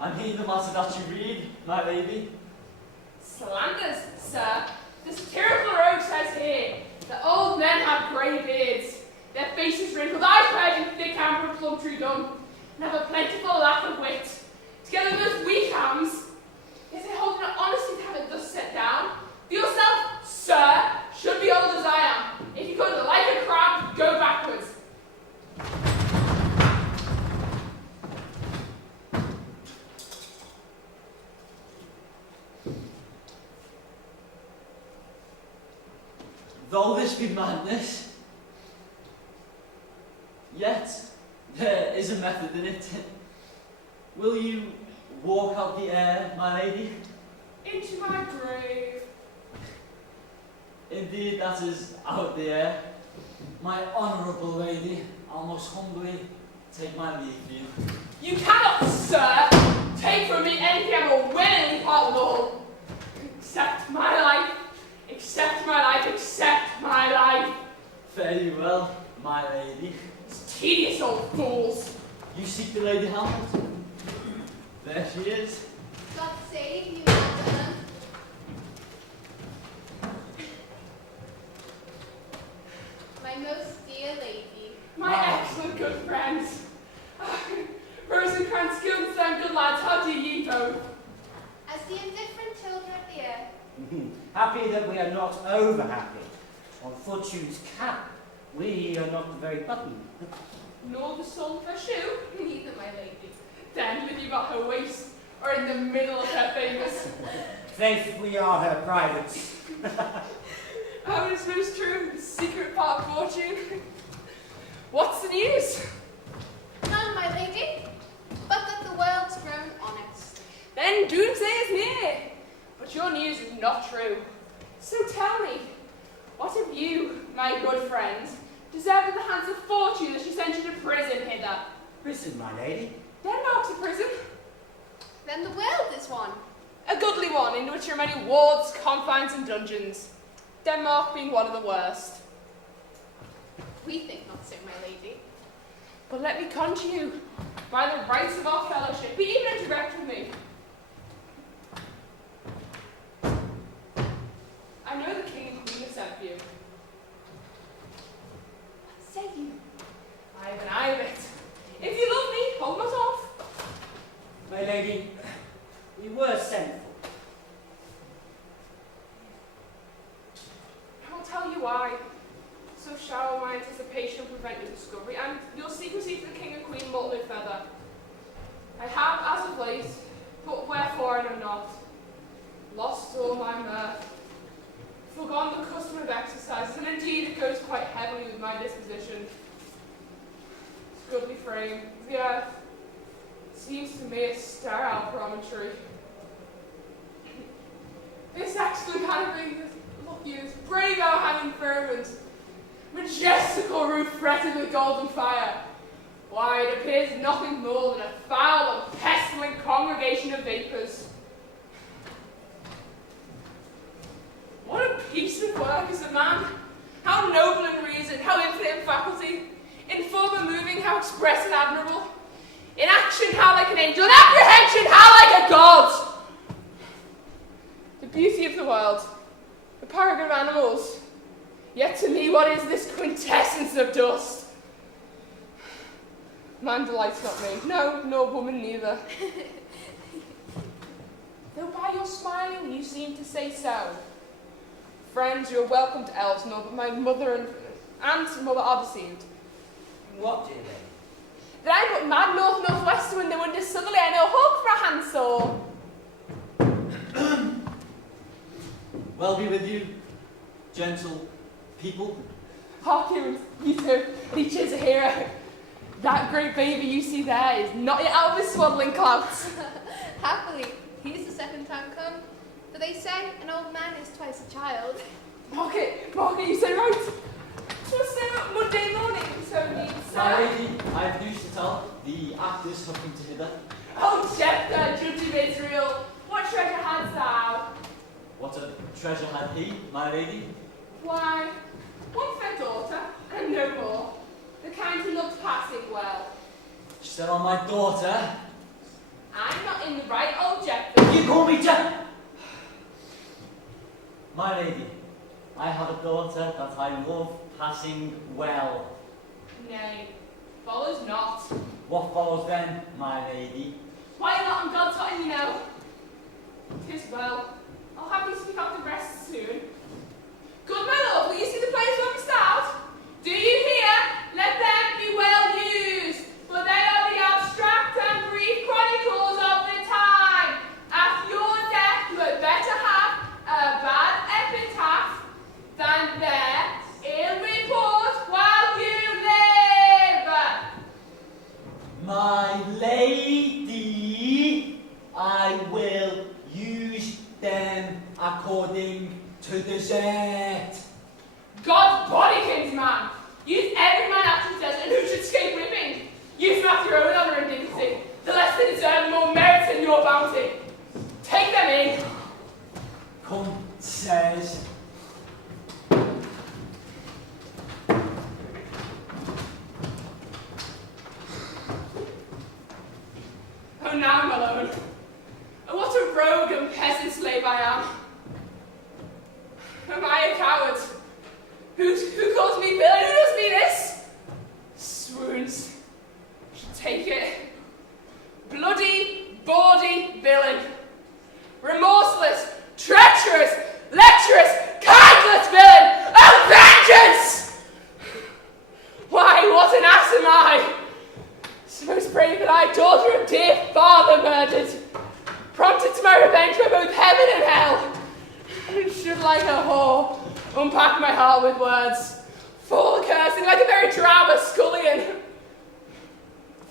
I mean the matter that you read, my lady. Slanders, sir. The satirical rogue says here that old men have grey beards, their faces wrinkled, eyes red and thick amber and plumtree gum, and have a plentiful lack of wit. Together with those weak hams, is it holding it honesty to have it thus set down? For yourself, sir, should be old as I am. If you could, like a crab, go backwards. Though this be madness, yet there is a method in it. Will you walk out the air, my lady? Into my grave. Indeed, that is out the air. My honourable lady, I'll most humbly take my leave of you. You cannot, sir, take from me anything I will willingly part with all. Accept my life. Accept my life, accept my life. Fare you well, my lady. These tedious old fools. You seek the Lady Hamlet? There she is. God save you, Magdalene. My most dear lady. My excellent good friends. Rosencrantz, Guildenstern, good lads, how do ye both? As the indifferent children of the earth. Happy that we are not over happy. On fortune's cap, we are not the very button. Nor the sole of her shoe? Neither, my lady. Then when you got her waist, or in the middle of her fingers. Faith, we are her privates. Oh, it's most true, the secret part of fortune. What's the news? None, my lady, but that the world's grown honest. Then doomsday is near. But your news is not true. So tell me, What have you, my good friend, deserved at the hands of fortune that she sent you to prison hither? Prison, my lady. Denmark's a prison. Then the world is one. A goodly one, in which there are many wards, confines, and dungeons. Denmark being one of the worst. We think not so, my lady. But let me conjure you, by the rights of our fellowship, be even direct with me. I know the king and queen have sent for you. What say you? I have an eye of it. If you love me, hold not off. My lady, we were sent for. I will tell you why. So shall my anticipation prevent your discovery, and your secrecy to the king and queen molten no further. I have, as of late, but wherefore I know not, lost all my mirth, forgone the custom of exercises, and indeed it goes quite heavily with my disposition. This goodly frame, the earth, seems to me a sterile promontory. This excellent canopy, look you, this brave overhanging firmament, majestical roof fretted with golden fire. Why, it appears nothing more than a foul and pestilent congregation of vapours. What a piece of work is a man! How noble in reason, how infinite in faculty, in form and moving, how express and admirable, in action, how like an angel, in apprehension, how like a god! The beauty of the world, the paragon of animals, yet to me what is this quintessence of dust? Man delights not me, no, nor woman neither. Though by your smiling you seem to say so. Friends, you are welcome to elves, nor but my mother and mother are deceived. What, dear lady? That I but mad north-northwester when the wind is southerly, I know hawk for a handsaw. Well be with you, gentle people. Hark you, you two, each is a hero. That great baby you see there is not yet out of his swaddling clouds. Happily, he's the second time come. For they say an old man is twice a child. Market, you say right. Just Monday morning, so needs. My lady, I have news to tell. The actors have come to hither. Oh, Jephthah, judge of Israel, what treasure hadst thou? What a treasure had he, my lady? Why, one fair daughter, and no more. The kind who looked passing well. Still on my daughter? I'm not in the right, old Jephthah. You call me Jeff? My lady, I have a daughter that I love passing well. Nay, follows not. What follows then, my lady? Why not on God's time, you know? 'Tis well. I'll have you speak out the rest soon. Good my lord, will you see the place where we start? Do you hear? Let them be well used, for they are the abstract and brief chronicles of the time. After your death, you had better have a bad epitaph than their ill report while you live. My lady, I will use them according to desert. God's body, kinsman! Use every man after his desert, and who should escape whipping? Use them after your own honour and dignity. The less they deserve, the more merit in your bounty. Take them in. Come, says. Oh, now I'm alone. Oh, what a rogue and peasant slave I am. Am I a coward? Who calls me villain? Who does me this? Swoons. Should take it. Bloody, bawdy villain. Remorseless, treacherous, lecherous, kindless villain! Oh, vengeance! Why, what an ass am I! Most brave that I, daughter of dear father murdered, prompted to my revenge by both heaven and hell, and should like a whore unpack my heart with words, full cursing like a very drab scullion.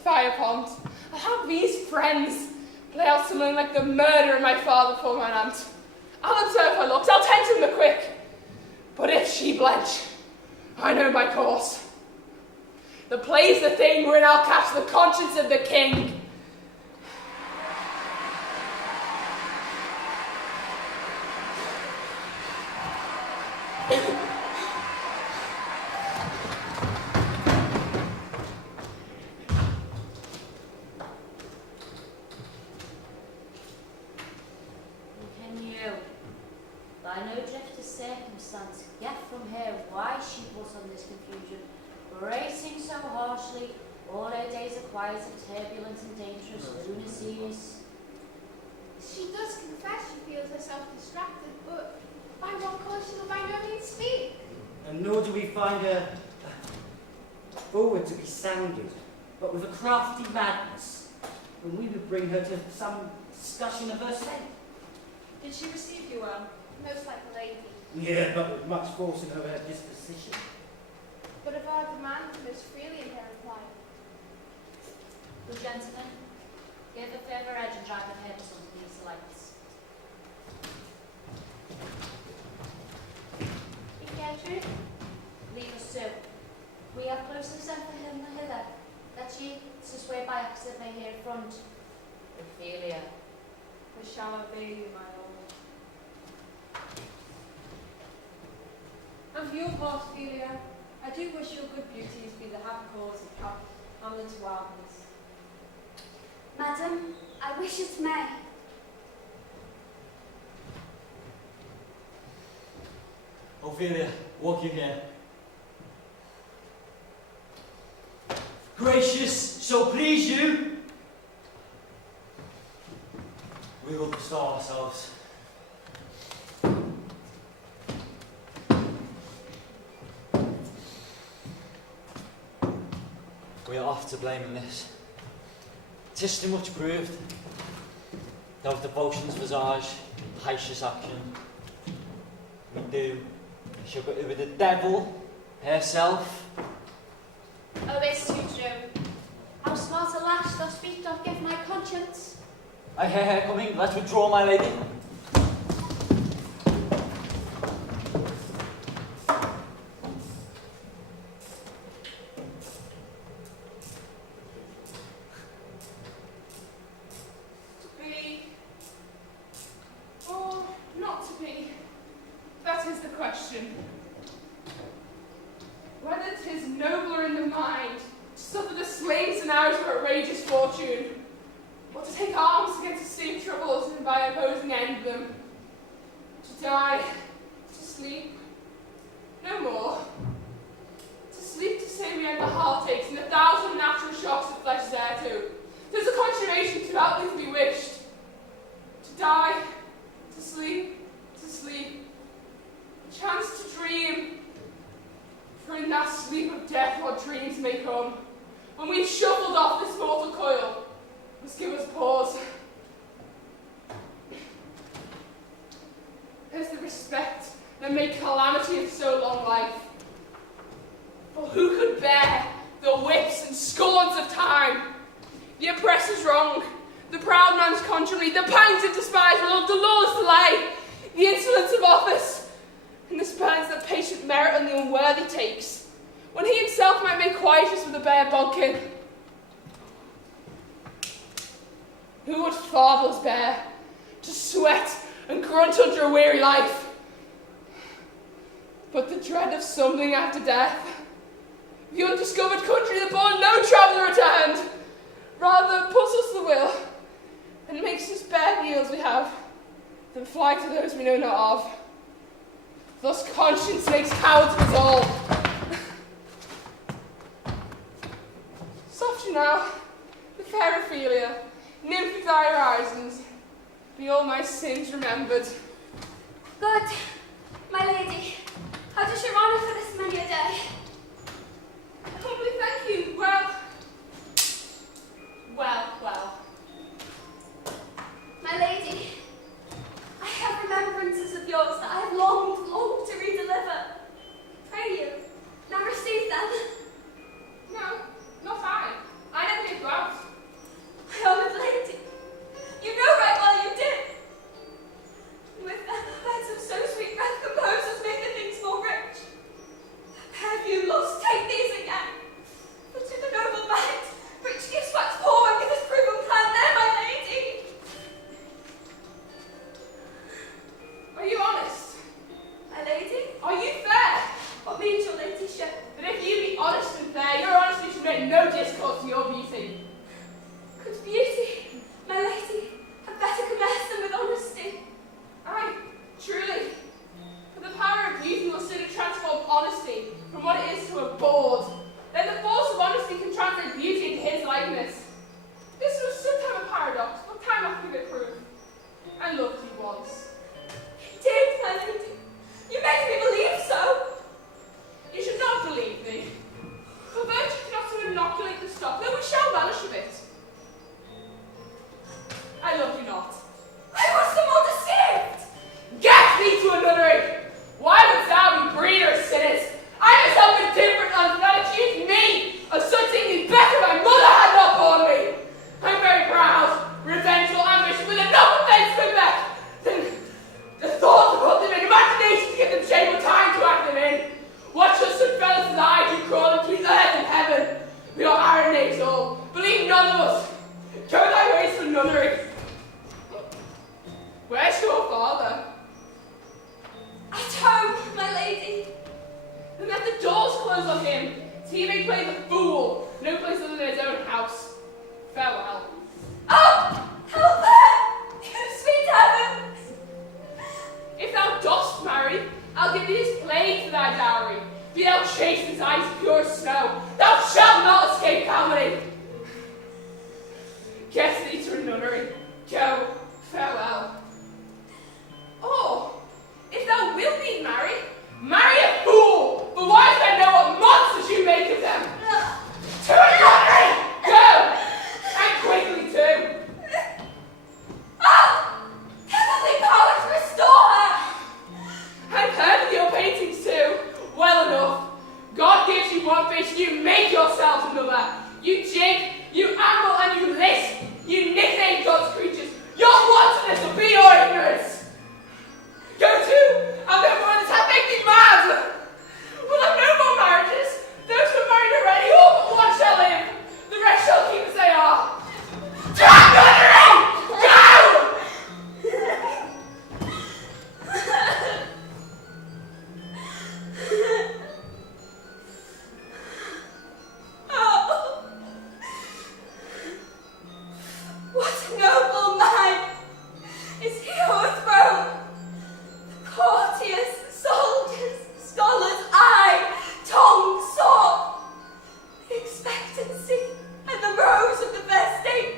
Firepont, I'll have these friends play out something like the murder of my father for my aunt. I'll observe her looks, I'll tend to them the quick. But if she blench, I know my course. The play's the thing wherein I'll catch the conscience of the king. Can you, by no drift of circumstance, get from her why she was on this confusion, racing so harshly, all her days are quiet and turbulent and dangerous lunar seas? She does confess she feels herself distracted, but by what cause she will by no means speak. And nor do we find her forward to be sounded, but with a crafty madness, when we would bring her to some discussion of her state. Did she receive you well? Most like a lady. Yeah, but with much force in her disposition. But of our demands most freely in her reply. Good gentlemen, give a further edge and drive her purpose onto these lights. Gertrude, Leave us to. We have closely sent for him hither, that ye, to sway by accident, may hear front. Ophelia. We shall obey you, my lord. And for your part, Ophelia, I do wish your good beauties be the happy cause of Hamlet's wildness. madam, I wish it may. Ophelia, walk you here. Gracious, so please you, we will bestow ourselves. We are oft to blame in this. 'Tis too much proved, though devotion's visage, righteous action. We do. She'll go with the devil herself. Oh, it's too true. How smart a lash thou speak doth give my conscience. I hear her coming. Let's withdraw, my lady. To be, or not to be, that is the question. Whether 'tis nobler in the mind to suffer the slaves and hours of outrageous fortune, or to take arms against the same troubles and by opposing end them, to die, to sleep, no more. To sleep to say we end the heartaches and 1,000 natural shocks of flesh thereto. 'Tis a consummation to outlive be wished. To die, to sleep, a chance to dream. For in that sleep of death what dreams may come, when we've shuffled off this mortal coil, must give us pause. There's the respect that made calamity of so long life. For who could bear the whips and scorns of time, the oppressor's wrong, the proud man's contumely, the pangs of despisement, the lawless delay, the insolence of office, and the spurns that patient merit on the unworthy takes, when he himself might make quietus with a bare bodkin? Who would fathers bear to sweat and grunt under a weary life? But the dread of stumbling after death, the undiscovered country that bore no traveller returned, rather puts us the will, and makes us bear the ills we have, than fly to those we know not of. Thus conscience makes cowards resolve. Soft you now, the fair Ophelia, nymph of thy horizons, be all my sins remembered. Good, my lady. How does your honour for this many a day? Humbly thank you. Well. My lady, I have remembrances of yours that I have longed to redeliver. Pray you, now receive them. No, not I. I never gave out. My honoured lady, you know right well you did. With the words of so sweet breath composed as made the things more rich. no discourse to your beauty. Could beauty, my lady, have better commenced than with honesty? Aye, truly. For the power of beauty will sooner transform honesty from what it is to a bawd. Then the force of honesty can translate beauty into his likeness. This was sometime a paradox, but time hath given proof. And loved he was. Indeed, my lady, you make me believe so. You should not believe me. For virtue cannot so inoculate the stock, though we shall relish of it. I love you not. I was the more deceived. Get thee to a nunnery! Why wouldst thou be breeder of sinners? I myself am indifferent unto that accused me of such things better my mother had not borne me. I'm very proud, revengeful, ambitious, with enough offence to back. Then the thought to put them in, imagination to give them shape or time to act them in. What should such fellows as I do crawl between earth and heaven? We are iron knaves all. Believe none of us. Go thy ways for nunnery. Where's your father? At home, my lady. Then let the doors close on him, so he may play the fool, no place other than his own house. Farewell. Oh, help there! You sweet heavens! If thou dost marry, I'll give thee his plague for thy dowry. Be thou chaste as ice, pure as snow, thou shalt not escape calumny. Get thee to a nunnery. Go, farewell. Or, if thou wilt be married, marry a fool, for wise men know what monsters you make of them. To a nunnery! Go! And quickly too. Ah! Heavenly power to restore her! I've heard of your paintings too. Well enough. God gives you one fish, you make yourselves another. You jig, you amble, and you lisp. You nickname God's creatures. Your wantonness will be your ignorance. Go to, and their brothers have made me mad. We'll have no more marriages. Those who are married already, all but one shall live. The rest shall keep as they are. To our nunnery! Go! Oh! What a noble mind is he overthrown! The courtiers, soldiers, scholars, eye, tongue, sword, the expectancy and the rose of the fair state,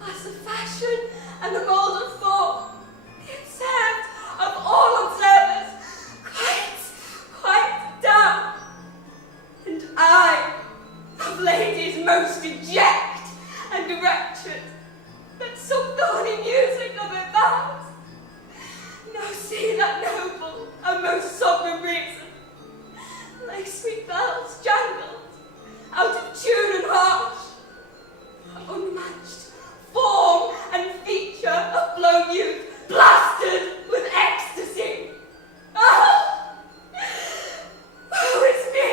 class of fashion and the mould of form, the observed of all observers, quite down. And I, of ladies most deject and wretched, that some thorny music of her vows, now see that noble and most sovereign reason, like sweet bells jangled, out of tune and harsh, unmatched form and feature of blown youth, blasted with ecstasy. Ah! Woe is me!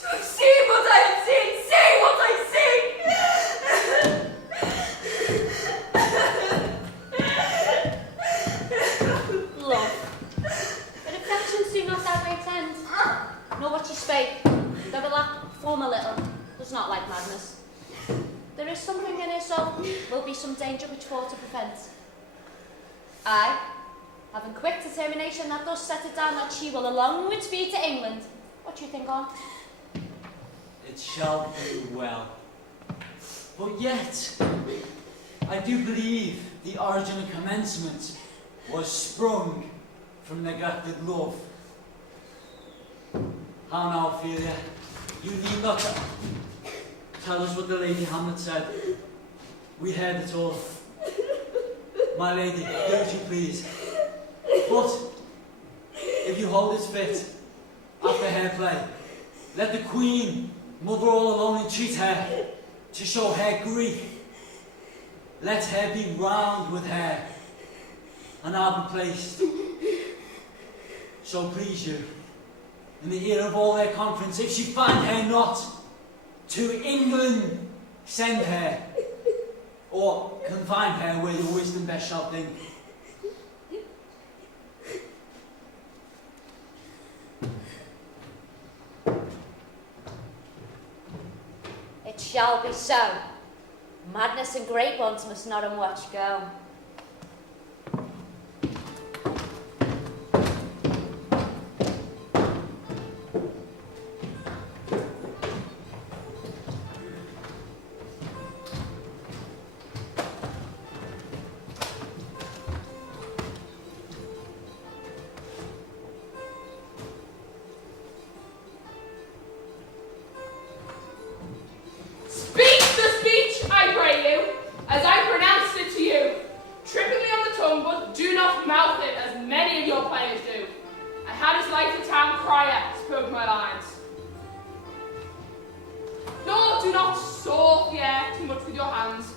To have seen what I have seen, see what I see! Love, but affections do not that great end, nor what you spake, though the lack form a little, was not like madness. There is something in her soul, will be some danger which for to prevent. I, having quick determination that does set it down that she will alone with speed to England. What do you think on? It shall be well. But yet, I do believe the origin and commencement was sprung from neglected love. How now, Ophelia? You need not tell us what the Lady Hamlet said. We heard it all. My lady, do as you please. But, if you hold it fit, after hair play, let the Queen, mother all alone, entreat her to show her grief. Let her be round with her, and I'll be placed. So please you, in the ear of all their conference, if she find her not, to England send her, or confine her where your wisdom best shall think. shall be so. Madness and great ones must not unwatched go. Speak the speech, I pray you, as I pronounce it to you. Trippingly on the tongue, but do not mouth it, as many of your players do. I had his life a town crier, spoke my lines. Nor do not saw the air too much with your hands,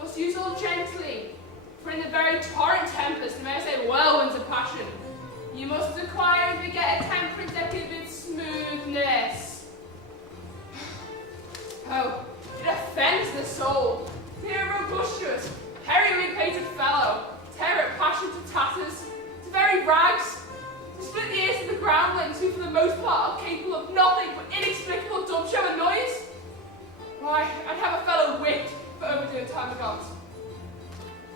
thus use all gently, for in the very torrent tempest, may I say whirlwinds of passion, you must acquire and beget a temperance that gives it smoothness. Oh, it offends the soul to hear a robustious, periwig-pated fellow tear at passion to tatters, to very rags, to split the ears of the groundlings who for the most part are capable of nothing but inexplicable dumb show and noise. Why, I'd have a fellow whipped for overdoing time gods.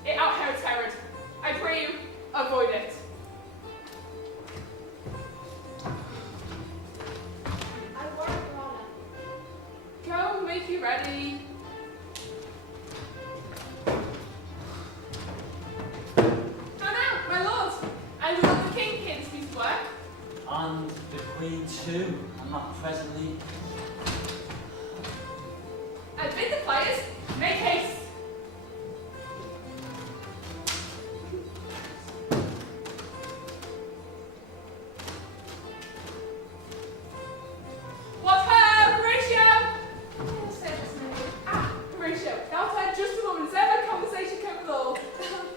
It out-Herod's Herod. I pray you, avoid it. I warn your honor. Go, make you ready. Now, my lord, and will the king kids be to work? And the Queen too, and not presently. And bid the players make haste. What ho, Horatio? Horatio, thou hast had just a moment's ever conversation come with all.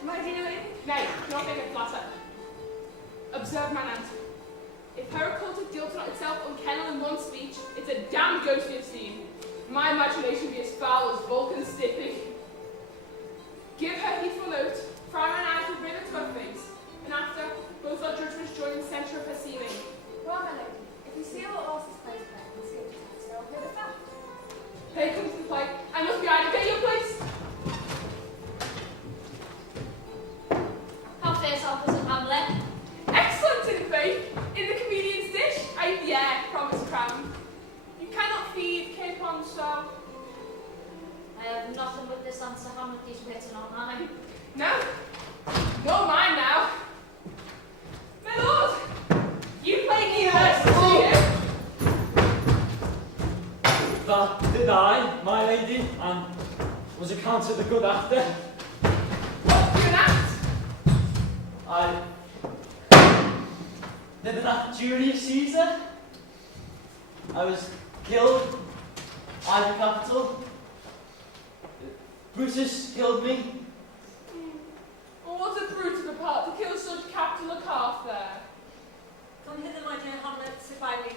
My dear lady. Nay, do not think it flatter. Observe my aunt. If her occulted guilt not itself unkennel in one speech, it's a damned ghost we have seen. My imagination be as foul as Vulcan's stiffing. Give her heedful note, for I mine eyes will rivet to her face, and after, both our judgments join in the centre of her seeming. Well, my lady, if you see what else is placed there, and skip the task, I'll hear the fact. Here comes the play. I must be idle. Get your place. How fares opposite Hamlet? Excellent in faith. In the comedian's dish, I promise crown. You cannot feed capon so. I have nothing but this answer Hamlet is written on mine. No, nor mine now. My lord, you played me first, did you? That did I, my lady, and was accounted the good after. What do you act? I did that Julius Caesar. I was killed. I the capital. Brutus killed me. Well, what a brute of a part to kill such capital a calf there. Come hither, my dear Hamlet, sit by me.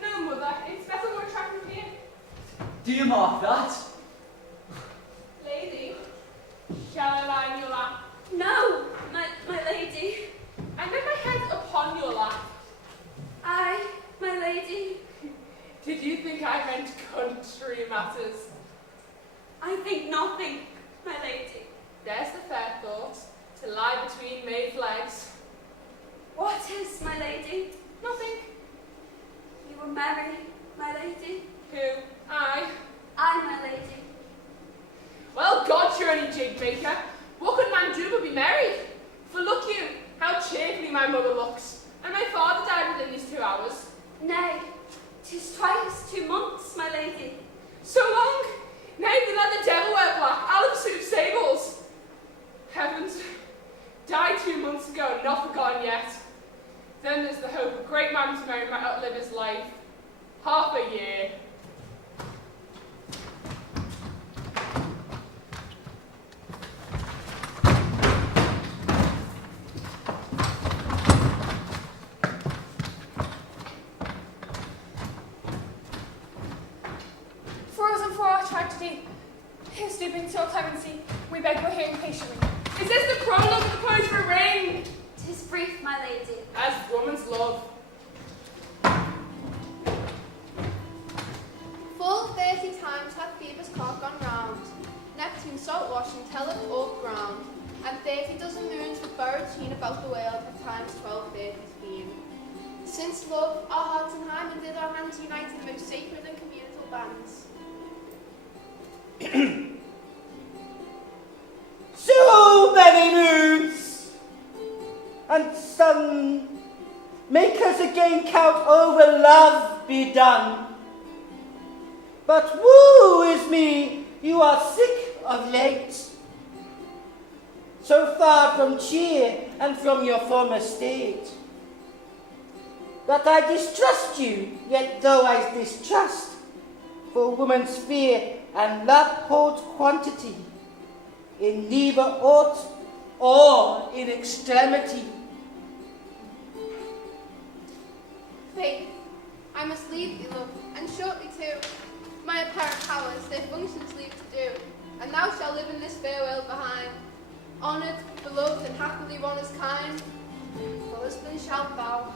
No, mother, it's better more attractive here. Do you mark that? Lady, shall I lie in your lap? No, my lady. I lay my head upon your lap. My lady. Did you think I meant country matters? I think nothing, my lady. There's the fair thought, to lie between maids' legs. What is, my lady? Nothing. You were merry, my lady. Who? I, my lady. Well, God, you're only jig maker. What could man do but be merry? For look you, how cheerfully my mother looks, and my father died within these 2 hours. Nay, 'tis twice 2 months, my lady. So long? Nay, then let the devil wear black. I'll have suit sables. Heavens, died 2 months ago, not forgotten yet. Then there's the hope a great man to marry might outlive his life. Half a year. For our tragedy, here stooping to your clemency, we beg your hearing patiently. Is this the prologue of the poet's for ring? 'Tis brief, my lady. As woman's love. Full 30 times hath Phoebus cock gone round, Neptune salt wash until it all ground, and 30 dozen moons with borrowed sheen about the world of times 1230's been. Since love, our hearts in hymen did our hands unite in the most sacred and communal bands. So many moons and sun, make us again count over love be done. But woe is me, you are sick of late, so far from cheer and from your former state, that I distrust you, yet though I distrust, for woman's fear and love holds quantity, in neither aught or in extremity. Faith, I must leave thee, love, and shortly too. My apparent powers their functions leave to do, and thou shalt live in this fair world behind, honoured, beloved, and happily one as kind. For husband shalt thou.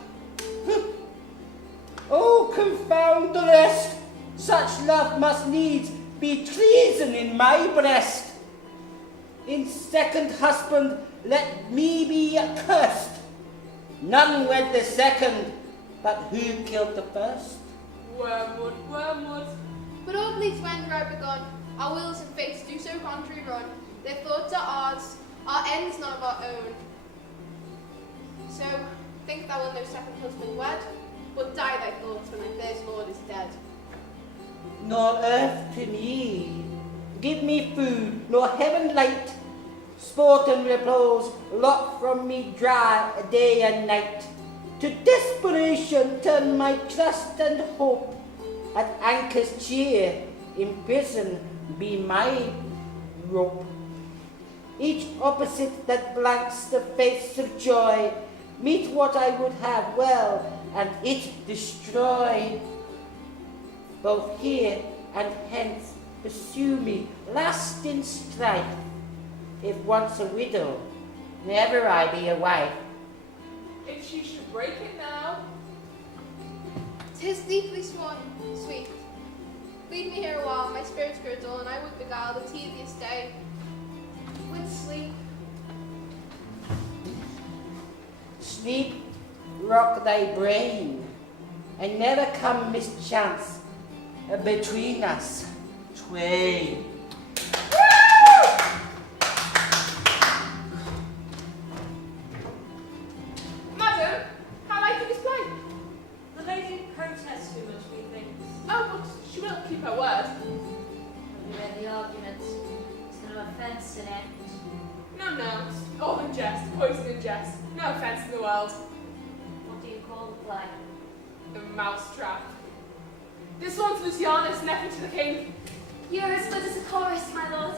Oh, confound the rest! Such love must needs be treason in my breast. In second husband let me be accursed. None wed the second, but who killed the first? Wormwood, wormwood. But all bleeds when I begun, our wills and fates do so contrary run. Their thoughts are ours, our ends none of our own. So, think thou wilt no second husband wed, but die thy thoughts when thy first lord is dead. Nor earth to me, give me food, nor heaven light, sport and repose, lock from me dry a day and night. To desperation turn my trust and hope, at anchor's cheer, in prison be my rope. Each opposite that blanks the face of joy, meet what I would have well, and it destroy. Both here and hence pursue me, last in strife. If once a widow, never I be a wife. If she should break it now. 'Tis deeply sworn, sweet. Leave me here a while, my spirits grow dull, and I would beguile the tedious day with sleep. Sleep, rock thy brain, and never come mischance between us twain. Madam, how like you this play? The lady protests too much, methinks. Oh, but she will keep her word. Have you read the argument? There's no offence in it. No, it's all in jest, poison in jest. No offence in the world. What do you call the play? The mousetrap. This one's Luciana's nephew to the king. You're as good as a chorus, my lord.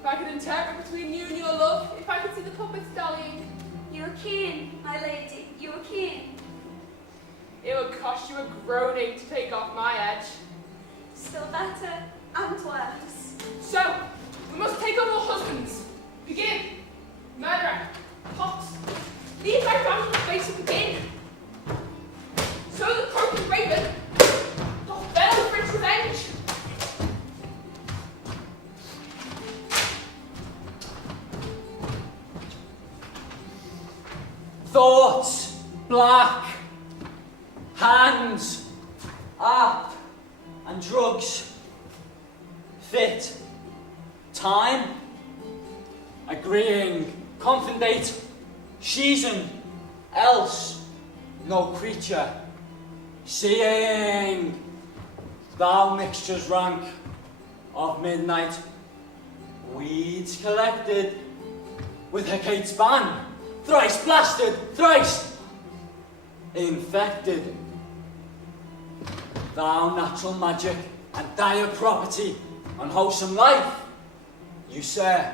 If I could interpret between you and your love, if I could see the puppets dallying. You're keen, my lady, you're keen. It would cost you a groaning to take off my edge. Still better, and worse. So, we must take on more husbands. Begin. Murderer. Pox. Leave thy family place and begin. So the croaking raven doth bell for its revenge. Thoughts black, hands up, and drugs fit. Time agreeing, confidate, season, else no creature. Seeing thou mixtures rank of midnight, weeds collected with Hecate's ban, thrice blasted, thrice infected. Thou natural magic and dire property, unwholesome life, you say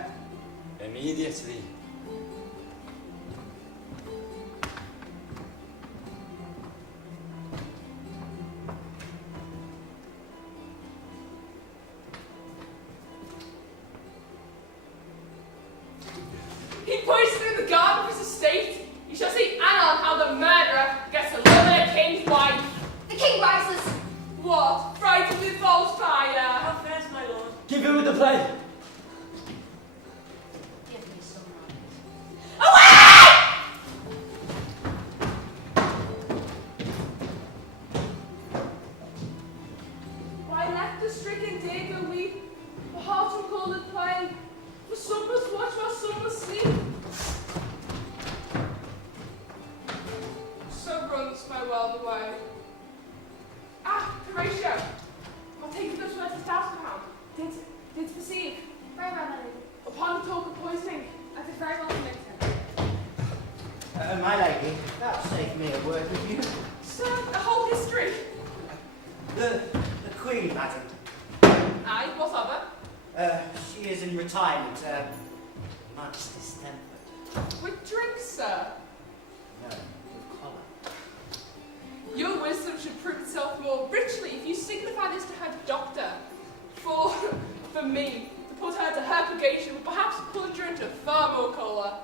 immediately. He points through the garden of his estate. You shall see anon how the murderer gets a love of a king's wife. The king rises. What? Frightened with false fire? How fares my through with the play. Give me some right. Why let the stricken day go weep? The heart will call it play. For some must watch while some must sleep. So runs my world away. Ah, Horatio! I'll take those words as doubts around. Did perceive. Very well, my lady. Upon the talk of poisoning, I did very well to make him. My lady, vouchsafe me a word with you. sir, a whole history. The Queen, madam. Aye, what of her? She is in retirement, much distempered. With drink, sir. No, with collar. Your wisdom should prove itself more richly if you signify this to her doctor. For me, to put her to her purgation would perhaps plunge her into far more choler.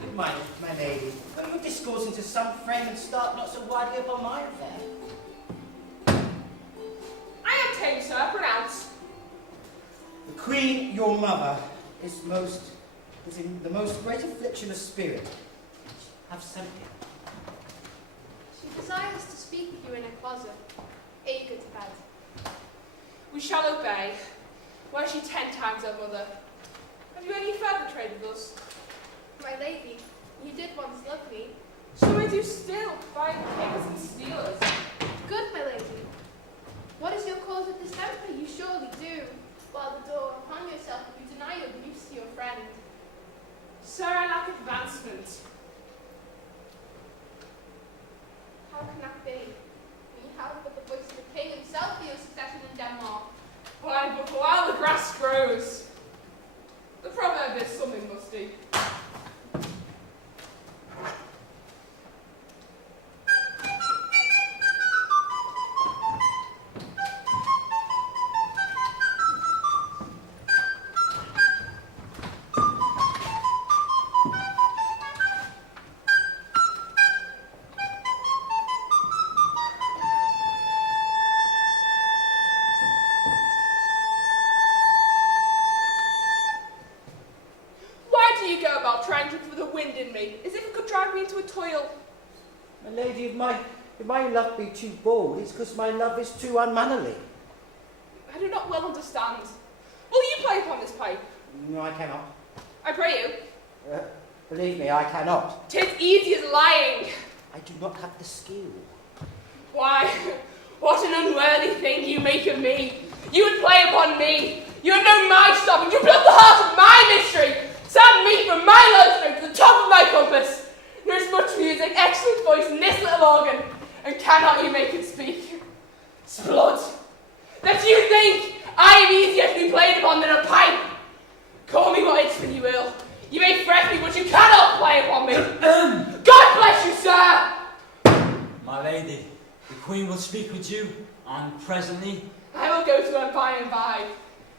Good mind, my lady. Put your discourse into some frame and start not so widely upon my affair. I am tame, sir. Pronounce. The Queen, your mother, is in the most great affliction of spirit. Have sent him. She desires to speak with you in a closet, eager to bed. We shall obey. Were she 10 times our mother. Have you any further trade with us? My lady, you did once love me. So I do still, buying pigs and stealers. Good, my lady. What is your cause of distemper? You surely do. While the door upon yourself, you deny your use to your friend. Sir, I lack advancement. How can that be? We have but the voice of the king himself for your succession in Denmark. Why, but while the grass grows. The proverb is something musty. If my love be too bold, it's because my love is too unmannerly. I do not well understand. Will you play upon this pipe? No, I cannot. I pray you. Believe me, I cannot. 'Tis easy as lying. I do not have the skill. Why, what an unworthy thing you make of me. You would play upon me. You would know my stuff, and you built the heart of my mystery. Sound me from my low string to the top of my compass. There is much music, excellent voice in this little organ, and cannot you make it speak? Splud! That you think I am easier to be played upon than a pipe! Call me what instrument you will. You may fret me, but you cannot play upon me. God bless you, sir! My lady, the Queen will speak with you, and presently... I will go to her by and by.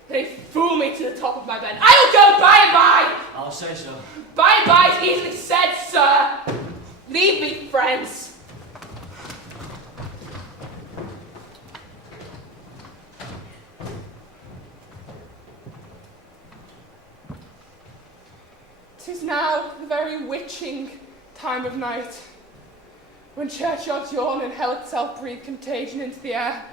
They fool me to the top of my bed. I will go by and by! I'll say so. By and by is easily said, sir. Leave me, friends. "'Tis now the very witching time of night, when churchyards yawn and hell itself breathe contagion into the air.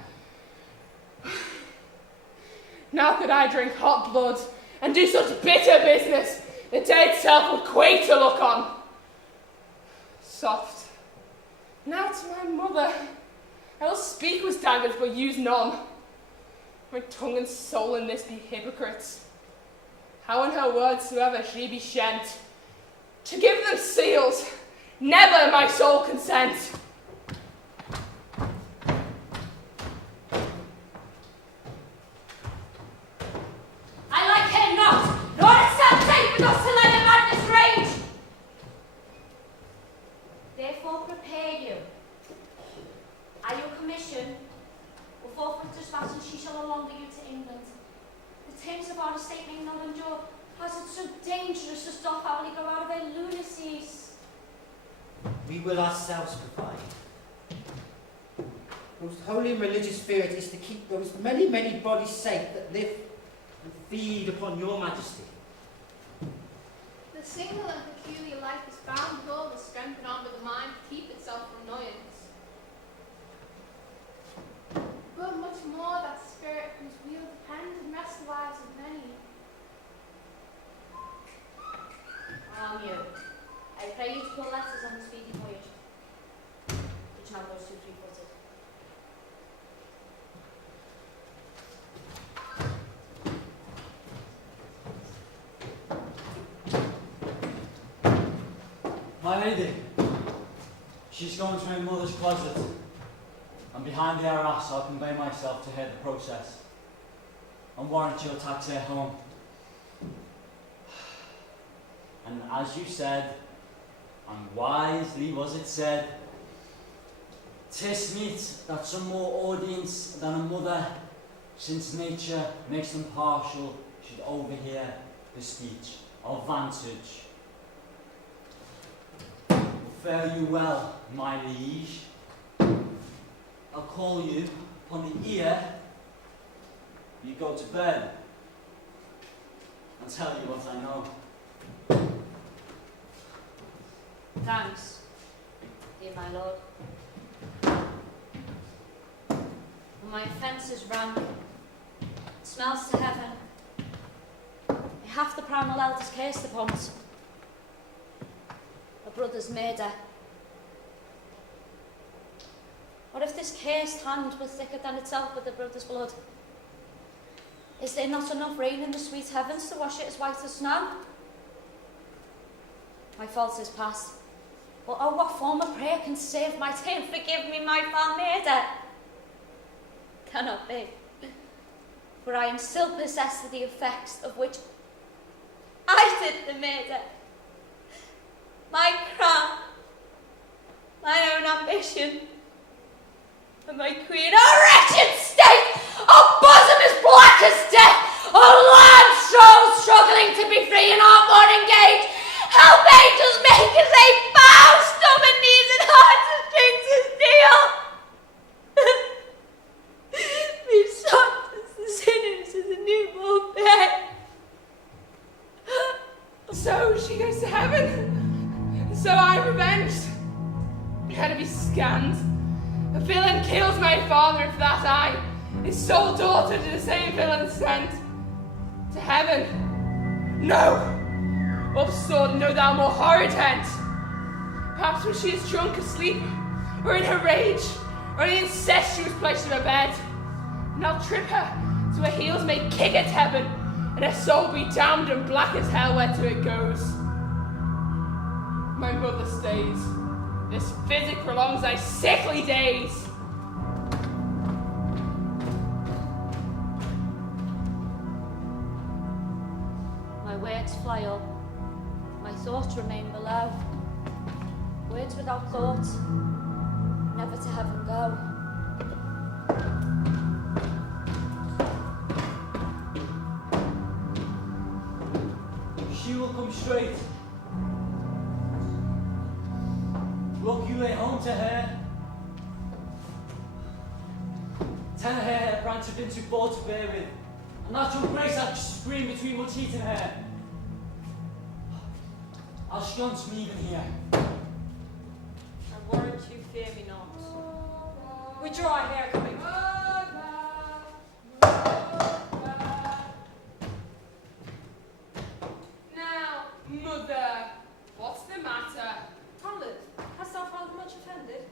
Now could I drink hot blood and do such bitter business, the day itself would quake to look on. Soft. Now to my mother, I will speak with daggers, but use none. My tongue and soul in this be hypocrites. How in her words soever she be shent, to give them seals, never my soul consent. I like him not, nor itself take with us to let the madness rage. Therefore prepare you. At your commission, or forfeit dispatch, and she shall along you to England. The terms of our estate may not endure, as it's so dangerous to stop how we go out of their lunacies. We will ourselves provide. Most holy and religious spirit is to keep those many, many bodies safe that live feed upon your majesty. The single and peculiar life is bound with all the strength and arm of the mind to keep itself from annoyance. But much more that spirit whose will depends and rests the lives of many. Arm you. I pray you to pull letters on the speedy voyage, which now goes 2 3-footed. My lady, she's going to her mother's closet, and behind the arras I'll convey myself to hear the process, and warrant she'll tax her home. And as you said, and wisely was it said, 'tis meet that some more audience than a mother, since nature makes them partial, should overhear the speech of vantage. Fare you well, my liege. I'll call you upon the ear. You go to bed, and tell you what I know. Thanks, dear my lord. My offence is rank. It smells to heaven. Half the primal elders cursed upon us. A brother's murder. What if this cursed hand was thicker than itself with the brother's blood? Is there not enough rain in the sweet heavens to wash it as white as snow? My fault is past. But oh, what form of prayer can save my sin? Forgive me my foul murder. Cannot be. For I am still possessed of the effects of which I did the murder. My crown, my own ambition, and my queen, a wretched state, a bosom as black as death, a land souls struggling to be free in our morning gauge. Help angels make us a bow, stubborn knees and hearts as strings of steel. Be soft as the sinners in the newborn bed. So she goes to heaven. So I'm revenged. Gotta be scanned. A villain kills my father, and for that I, his sole daughter, to the same villain sent to heaven. No! Upsword, no thou more horrid hent. Perhaps when she is drunk asleep, or in her rage, or in the incestuous place of her bed, and I'll trip her, so her heels may kick at heaven, and her soul be damned and black as hell whereto it goes. My mother stays. This physic prolongs thy sickly days. My words fly up. My thoughts remain below. Words without thought, never to heaven go. She will come straight. Look, you lay home to her. Tell her her branch have been too bold to bear with, and that your grace hath screamed between much heat and her. I'll shunt me even here. I warrant you fear me not. We draw our hair coming. Now, mother, what's the matter? Hamlet, hast thou found much offended?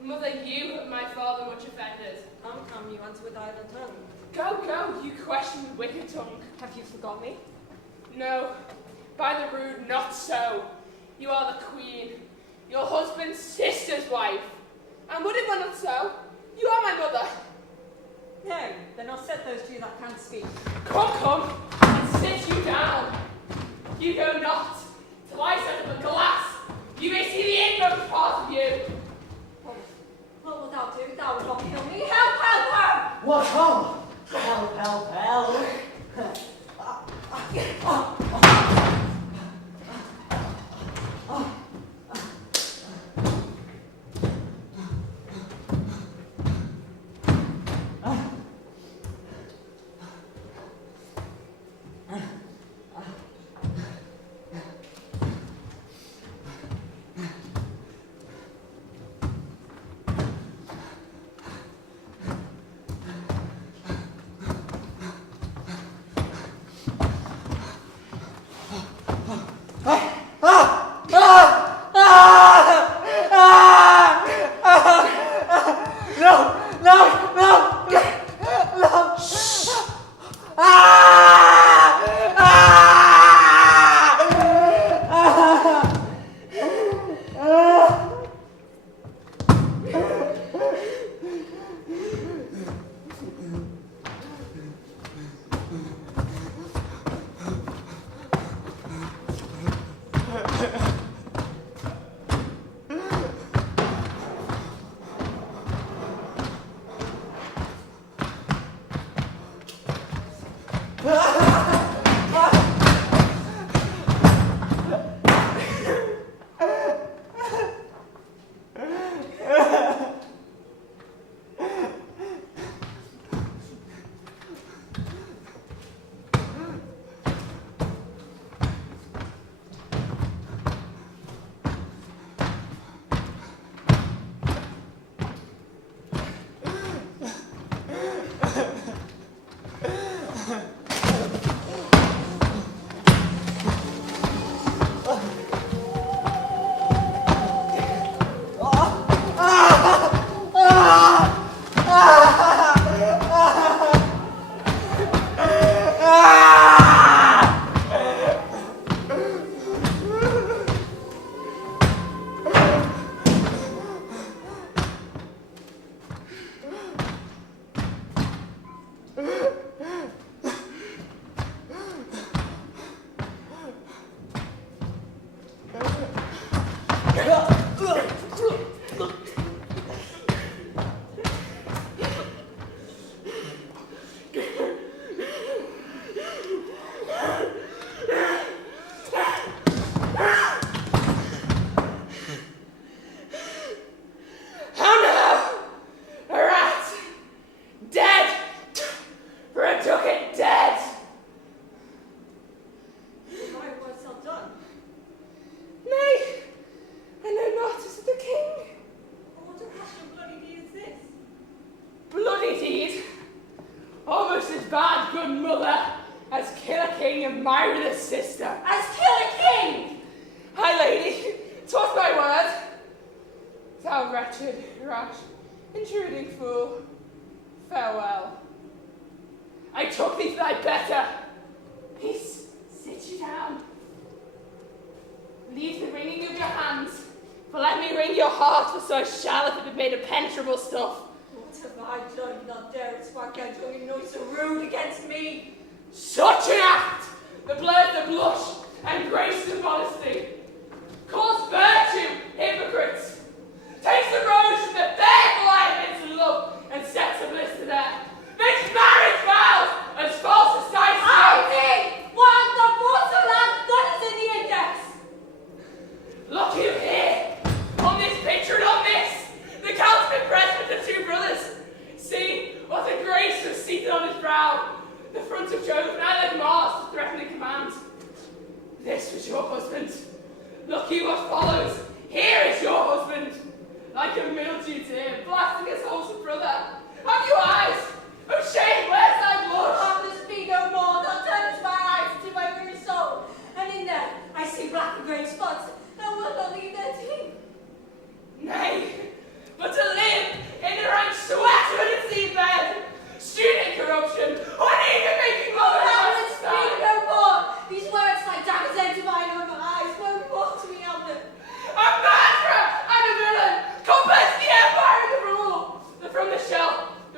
Mother, you have my father much offended. Come, you answer with idle tongue. Go, you question with wicked tongue. Have you forgot me? No, by the rood, not so. You are the queen, your husband's sister's wife. And would it were not so, you are my mother. No, then I'll set those two that can speak. Come, and sit you down. You go not, till I set up a glass. You may see the inmost part of you. What wilt thou do? Thou wilt not kill me. Help! What ho? Help!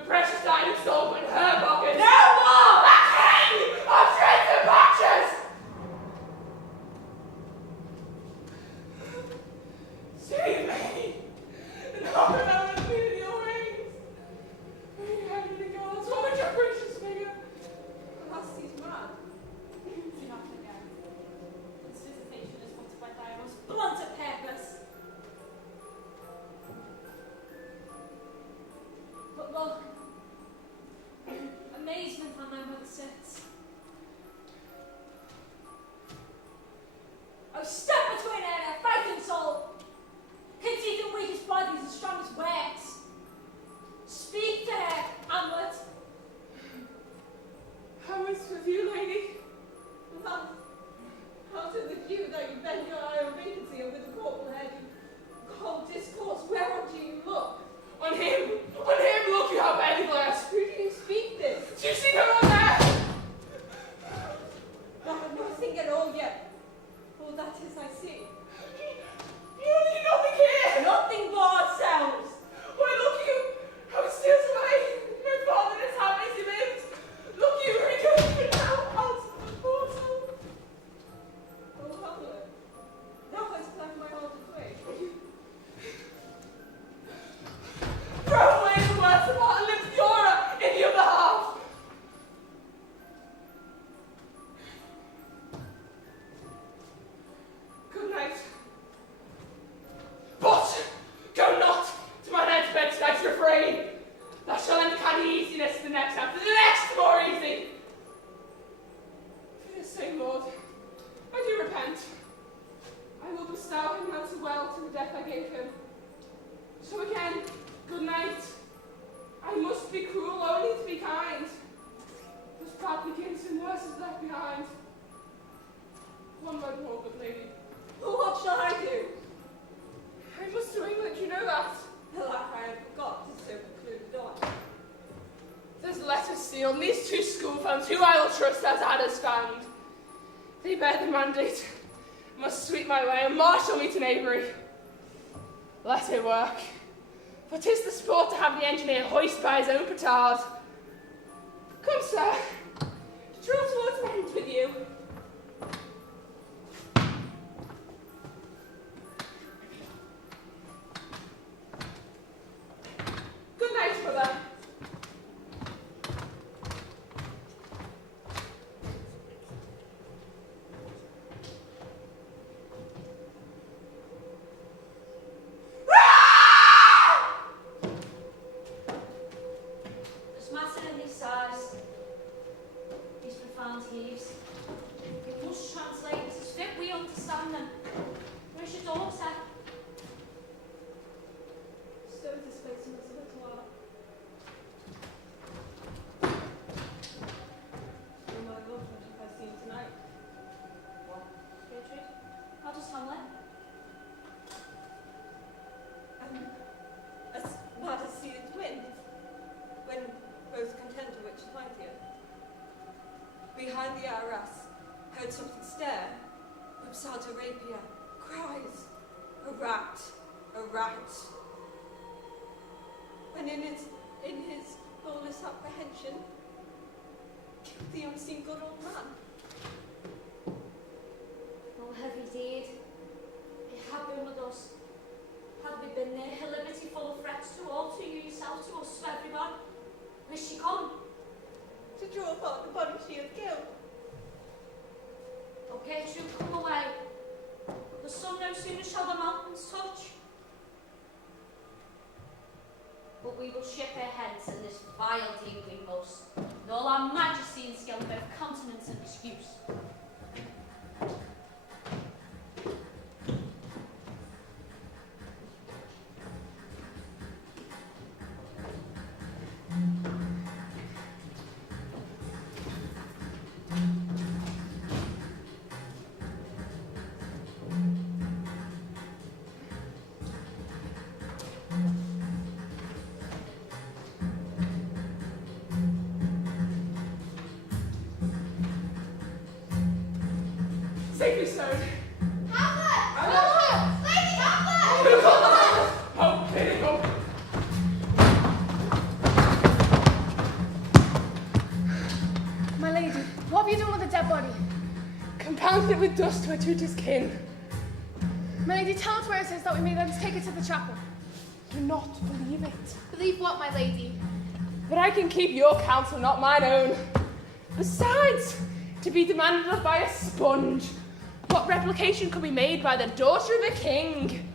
Precious sealed, and these two schoolfellows, who I will trust as Adder's found, they bear the mandate, must sweep my way and marshal me to knavery. Let it work, for 'tis the sport to have the engineer hoist by his own petard. Come, sir, to draw towards the end with you. Good night, brother. There's matter in these sighs, these profound heaves. You must translate as fit we understand them. Where's your daughter? So is this place in us a little while. Oh my lord, what have I seen tonight? What, Gertrude? How does Hamlet? As mad as sea its wind, when both content to which find here. Behind the arras, heard something stare, whips out a rapier, cries, a rat, a rat. When in his fullness apprehension, killed the unseen good old man. Oh, heavy deed. It had been with us. Had we been there, her liberty full of threats to all, to you yourself, to us, to everyone. Where's she come? To draw apart the body she had killed. Oh, Gertrude, come away. The sun no sooner shall the mountains touch. But we will ship her hence, and this vile deed we must, with all our majesty and skill, both countenance and excuse. Safely stowed. Hamlet! Lady Hamlet! Oh, pitiful. My lady, what have you done with the dead body? Compounded it with dust to attrit his kin. My lady, tell us where it is that we may then take it to the chapel. Do not believe it. Believe what, my lady? But I can keep your counsel, not mine own. Besides, to be demanded of by a sponge, what replication could be made by the daughter of a king?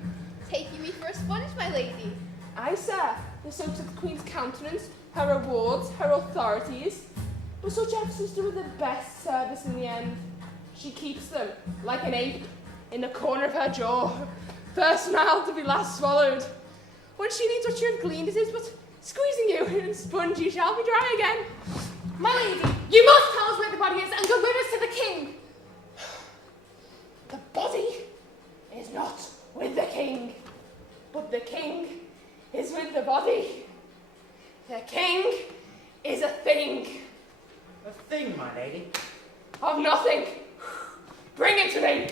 Taking me for a sponge, my lady. Aye, sir, the soaps of the queen's countenance, her rewards, her authorities. But such emphasis do her the best service in the end. She keeps them, like an ape, in the corner of her jaw, first smiled to be last swallowed. When she needs what you have gleaned, it is but squeezing you, and sponge you shall be dry again. My lady, you must tell us where the body is and go with us to the king. The body is not with the king, but the king is with the body. The king is a thing. A thing, my lady. Of nothing. Bring it to me.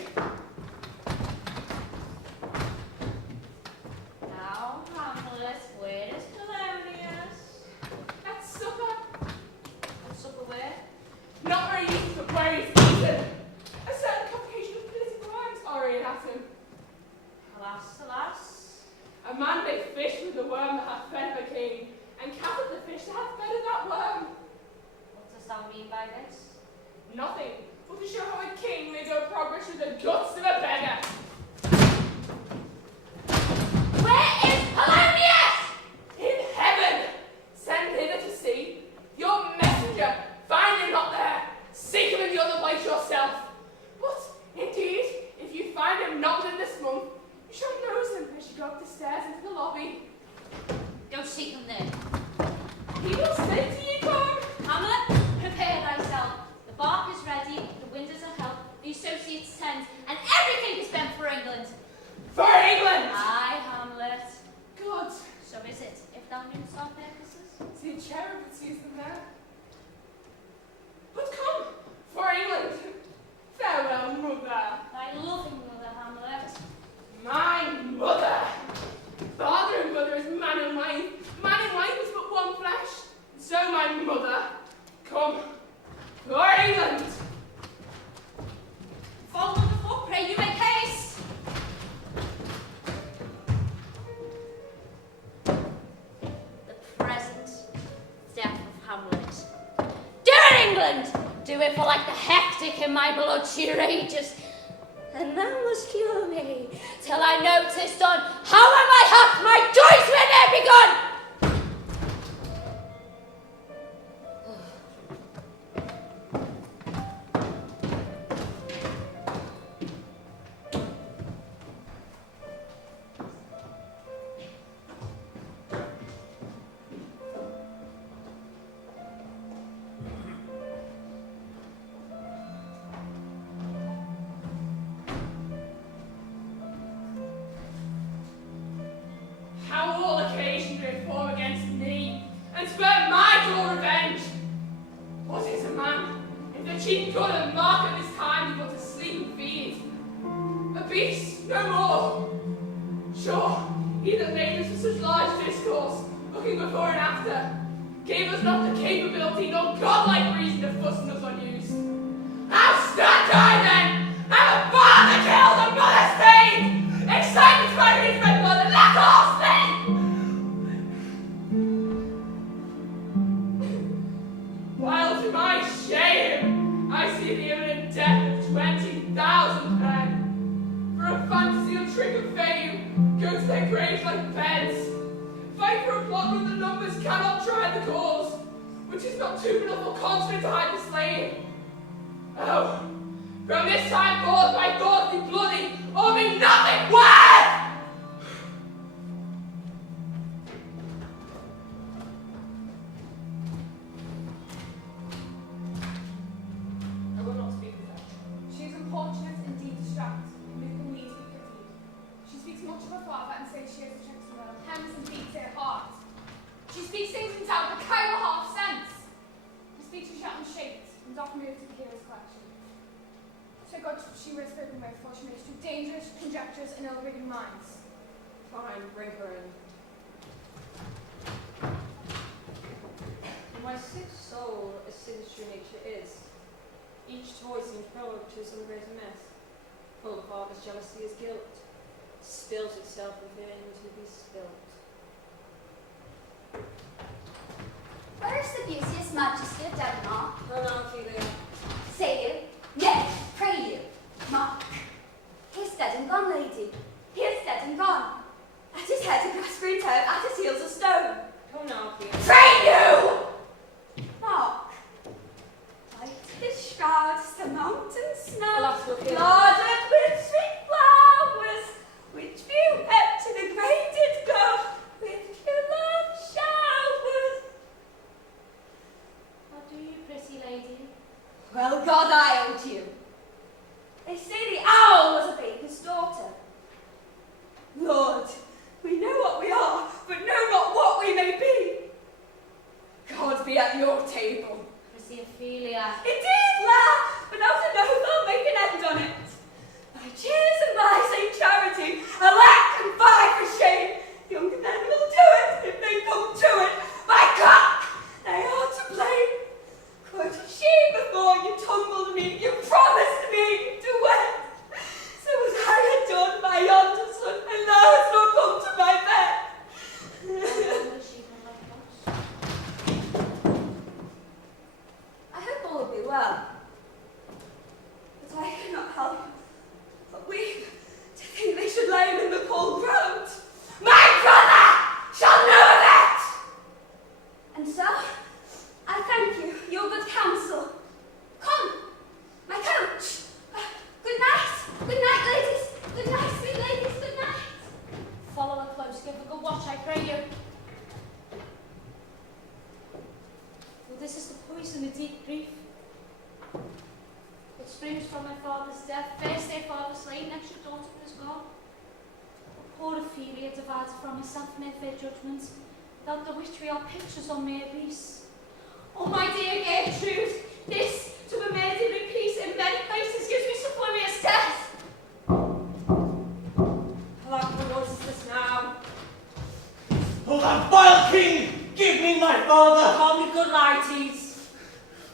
Now, Hamlet, where is Polonius? At supper. At supper where? Not where he eats, but where he's eaten. A certain complication of political rhymes already at him. Alas, alas. A man may fish with the worm that hath fed the king, and cast at the fish that hath fed that worm. What dost thou mean by this? Nothing, but to show how a king may go progress with the guts of a beggar. Where is Polonius? In heaven! Send hither to see. Your messenger, find him not there. Seek him in the other place yourself. But, indeed, if you find him not within this month, you shall nose him as you go up the stairs into the lobby. Go seek him there. He will say to you, Tom. Hamlet, prepare thyself. The bark is ready, the windows are held, the associates tend, and everything is bent for England. For England! Aye, Hamlet. Good. So is it, if thou meanest our purposes. See, cherub that sees them there. my mother. Come, for England. Follow the foot, pray you make haste. The present death of Hamlet. Do it, England! Do it for like the hectic in my blood she rages. And thou must cure me till I know 'tis done. How am I happy my joys when they're begun? How all occasion to inform against me, and spurn my dull revenge. What is a man, if the chief good and mark at this time be but to sleep and feed? A beast, no more. Sure, he that made us for such large discourse, looking before and after, gave us not the capability nor godlike reason to fuss us unused. How stand I then? I'm a father killed, a mother's pain! Excitement by his red blood and lack all thing! While to my shame, I see the imminent death of 20,000 men. For a fantasy or trick of fame, go to their graves like beds. Fight for a plot when the numbers cannot try the cause, which is not too enough or constant to hide the slain. Oh, from this time forth my thoughts be bloody, or be nothing worth! I will not speak with her. She is importunate and deep distracted, and with the need to be pitied. She speaks much of her father and says she has the checks on her hems and beats her heart. She speaks things in doubt that carry her half sense. Her speech is yet unshaped, and often moved to the hero's collection. So God she was spoken with, for she makes too dangerous conjectures and ill-reading minds. Fine, bring her in. My sick soul, as sinister nature is, each toy seems prologue to some greater mess. Full of father's jealousy as guilt, spills itself within to be spilt. Where is the beauteous majesty of Denmark? Hold on, Ophelia. Say you, nay, pray you, Mark. He is dead and gone, lady. He is dead and gone. At his head a grass-green turf, at his heels a stone. Come now, Ophelia. Pray you! Mark. Light his shrouds, the mountain snow, Alas, Ophelia. guarded with sweet flowers, which few kept to the grave did go, with few love showers. How do you, pretty lady? Well, God, I owed you. They say the owl was a baker's daughter. Lord, we know what we are, but know not what we may be. God be at your table. Pretty Ophelia. Indeed, lad, but now to know they'll make an end on it. By cheers and by Saint Charity, alack and fie for shame. Young men will do it if they come to it. By cock, they are to blame. Quote she before you tumbled me, you promised me to wed. So as I had done by yonder son, and thou hast not come to my bed. I hope all will be well. But I cannot help but weep to think they should lay him in the cold ground. My brother shall know of it! And so, I thank you, your good counsel. Come, my coach. Good night, ladies. Good night, sweet ladies, good night. Follow her close, give a good watch, I pray you. For this is the poison of deep grief. It springs from my father's death, first their father slain, next your daughter was gone. Poor Ophelia divided from herself made fair judgments, without the which we are pictures on mere peace. Oh, my dear Gertrude, this to be made in peace in many places gives me sublimious death. Alack, what noise is this now? Oh, that vile king! Give me my father! Call me good life. mighties.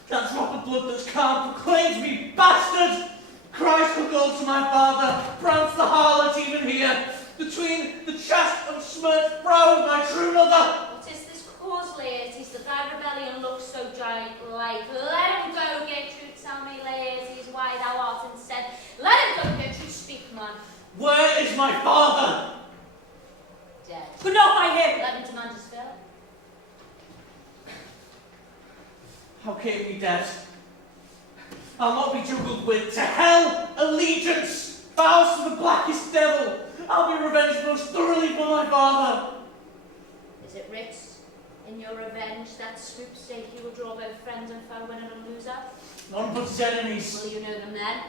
That drop of blood that's calm proclaims me bastard. Christ will go to my father, prance the harlot even here, between the chest and smirched brow of my true mother. What is this cause, Laertes, that thy rebellion looks so giant-like? Let him go, Gertrude, tell me, Laertes, why thou art instead. Let him go, Gertrude, speak, man. Where is my father? Dead. But not by him. Let him demand his fill. How came he dead? I'll not be juggled with. To hell, allegiance, vows to the blackest devil. I'll be revenged most thoroughly for my father. Is it writ in your revenge that swoop stake you will draw both friend and foe, winner and loser? None but his enemies. Will you know them then?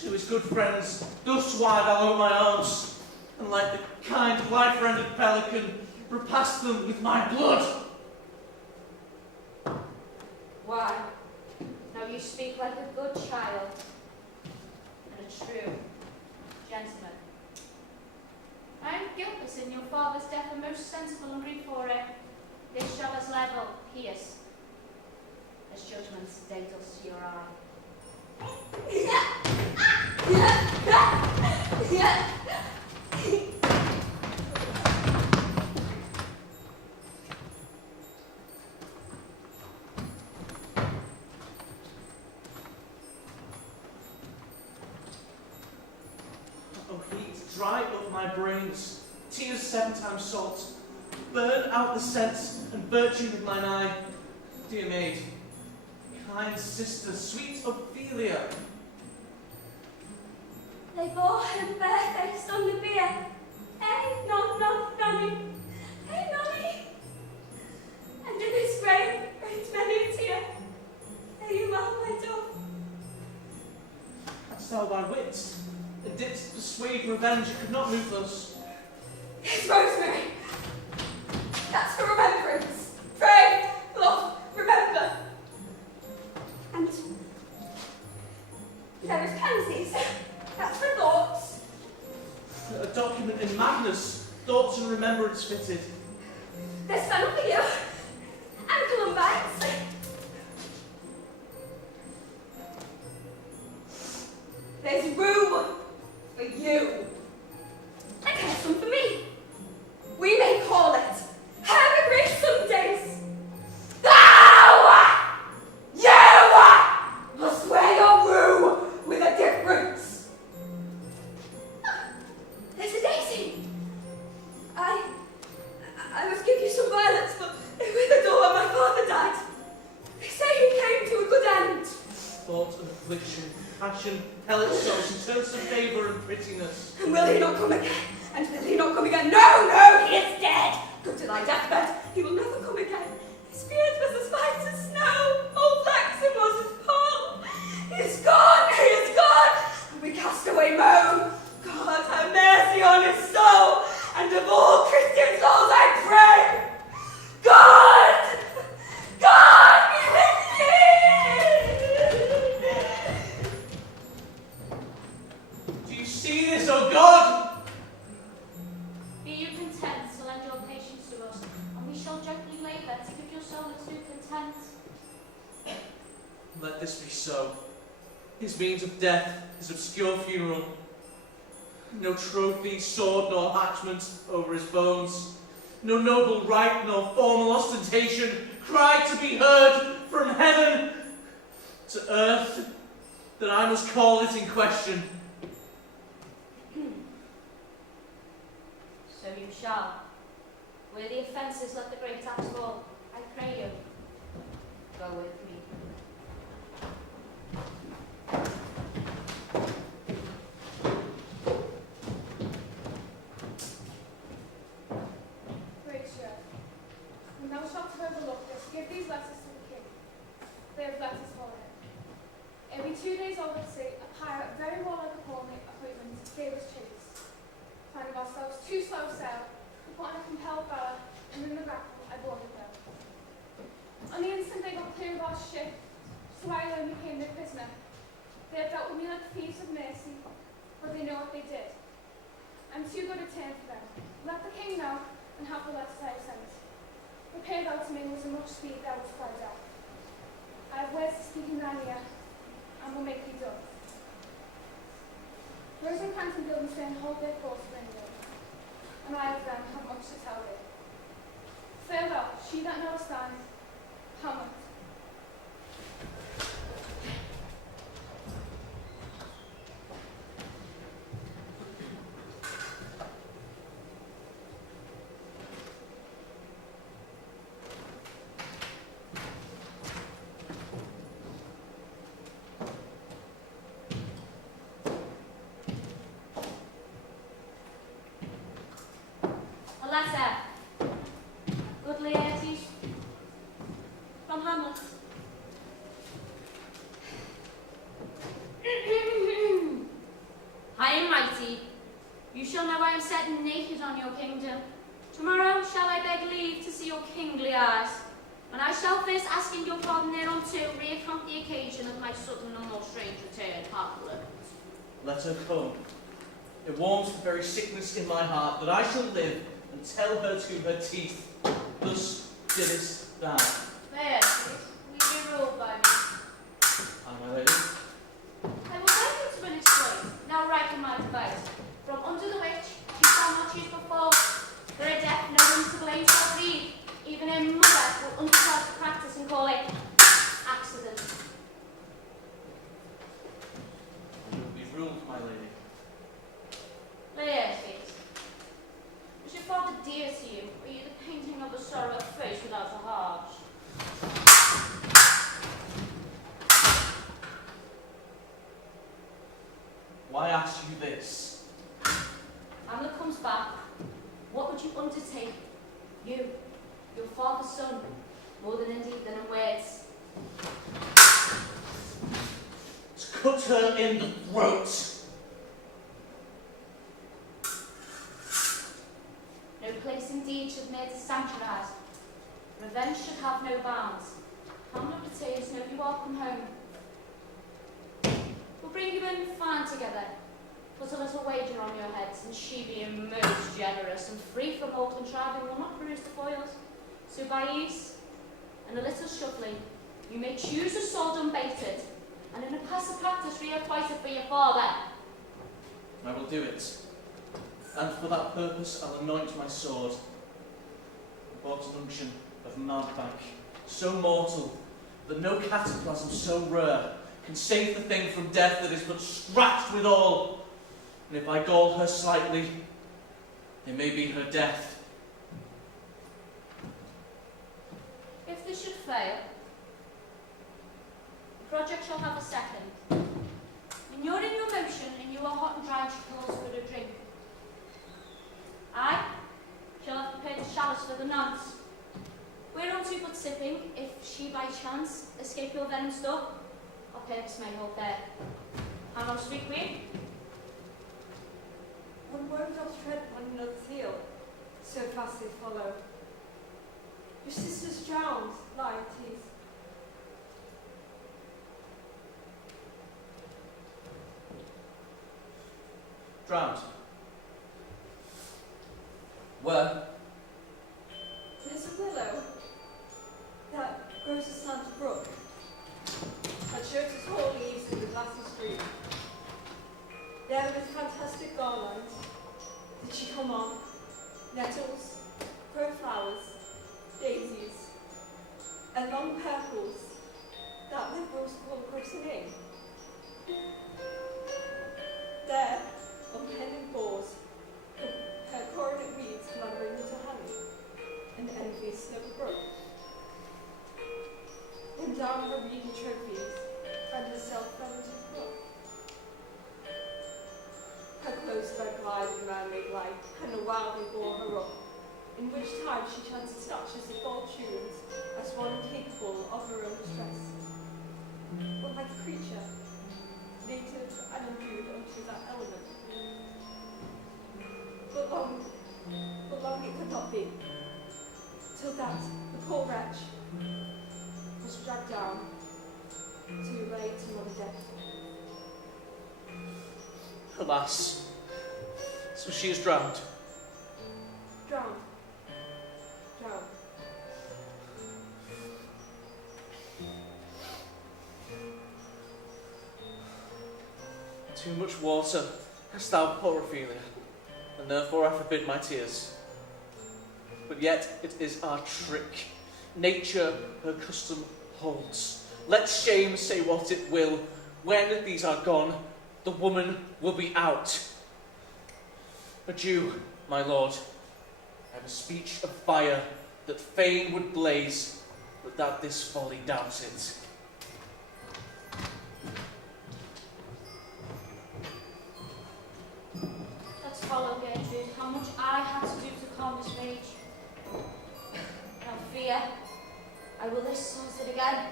To his good friends, thus wide I'll owe my arms, and like the kind, life-rendered pelican, repast them with my blood. Why? Now you speak like a good child and a true gentleman. I am guiltless in your father's death and most sensible and grief for it. This shall as level pierce as judgment's day does to your eye. Oh, heat, dry up my brains, tears 7 times salt, burn out the sense and virtue of mine eye. Dear maid, kind sister, sweet Ophelia. They bore him barefaced on the bier. Hey, nonny. Hey, nonny. And in his grave, raised many a tear. Fare you well, my dove. Hast thou thy wits, and didst persuade revenge could not move us? It's Rosemary. That's for remembrance. Pray, love, remember. And there is pansies. That's for thoughts. A document in madness, thoughts and remembrance fitted. There's fennel for you. And columbines. There's room for you. And there's some for me. We may call it Harry Sundays. Thou! You must wear your rue with a difference. There's a daisy. I must give you some violets, but they withered all when my father died. They say he came to a good end. Thought and affliction, passion, hell itself, she turns to favour and prettiness. And will he not come again? And will he not come again? No, he is dead. Go to thy deathbed. He will never come again. His beard was as white as snow. All flaxen was his pearl. He is gone. He is gone. And we cast away moan. God have mercy on his soul. And of all Christian souls I pray. God! God be with you! Do you see this, O God? Be you content to lend your patience to us, and we shall gently labour to give your soul its due content. Let this be so. His means of death, his obscure funeral. No trophy, sword, nor hatchment over his bones. No noble rite, nor formal ostentation. Cry to be heard from heaven to earth, that I must call it in question. So you shall. Where the offences, let the great axe fall. I pray you, go with me. Great Sheriff, when thou shalt have overlooked this, give these letters to the king. They have letters for him. Every 2 days old at sea, a pirate very warlike upon the appointment gave us chase. Finding ourselves too slow sail, we put on a compelled bower, and in the grapple I boarded them. On the instant they got clear of our ship, so I alone became their prisoner. They have dealt with me like thieves of mercy, but they know what they did. I'm too good a turn for them. Let the king know, and have the letters I have sent. Repay thou to me with as much speed thou wast cried out. I have words to speak in thine ear, and will make thee dumb. Rose and Canton Guildenstern hold their course for England, and I of them have much to tell thee. Farewell, she that knoweth stand, Hamlet. A letter. Good Laertes. From Hamlet. High and mighty, you shall know I am set naked on your kingdom. Tomorrow shall I beg leave to see your kingly eyes, when I shall first, asking your pardon thereunto, reaccount the occasion of my sudden and more strange return, Hamlet. Let her come. It warms the very sickness in my heart that I shall live and tell her to her teeth, thus didst thou. Laertes, we be ruled by me. Aye, my lady. I will beg you to an exploit, now right in my device, from under the which you shall not choose before, for a death no one to blame shall breed, even a mother will understand to practice and call it accident. You will be ruled, my lady. Laertes, was your father dear to you, or are you the painting of a sorrow face without a heart? Why ask you this? Hamlet comes back. What would you undertake? You, your father's son, more than in deed than in words. To cut her in the throat. No place indeed should murder sanctuarize. Revenge should have no bounds. Hamlet returns, know you are come home. We'll bring you in fine together. Put a little wager on your heads, and she being most generous and free from all contriving will not bruise the foils. So by ease and a little shuffling, you may choose a sword unbaited, and in a passive practice reacquite it for your father. I will do it. And for that purpose I'll anoint my sword. I bought an unction of mountebank, so mortal that no cataplasm so rare can save the thing from death that is but scratched withal. And if I gall her slightly, it may be her death. If this should fail, the project shall have a second. When you're in your motion and you are hot and dry, she calls for a drink. I shall have prepared a chalice for the nuns. Whereunto but sipping, if she by chance escape your venom store, our purpose may hold there. And on sweet queen, One won't not tread one another's heel, so fast they follow. Your sister's drowned, Laertes. Drowned. Where? There's a willow that grows aslant a brook, and shows its tall leaves in the glassy stream. There with fantastic garlands did she come on, nettles, crowflowers, daisies, and long purples that with rose call christening. There, on pendant boughs, her coronet weeds clambering into honey, and envious snow brook. And down her reedy trophies, and herself fell into the brook. Her clothes sped glide in mermaid light, and a while they bore her up, in which time she chanced snatches of bold tunes, as one incapable of her own distress. But like a creature, native and imbued unto that element. But long it could not be, till that the poor wretch was dragged down to lay to another death. Alas. So she is drowned. Drowned. Drowned. Too much water hast thou, poor Ophelia, and therefore I forbid my tears. But yet it is our trick. Nature her custom holds. Let shame say what it will. When these are gone, the woman will be out. But you, my lord, have a speech of fire that fain would blaze, but that this folly doubts it. Let's follow Gertrude. How much I had to do to calm this rage. No fear. I will this sunset again.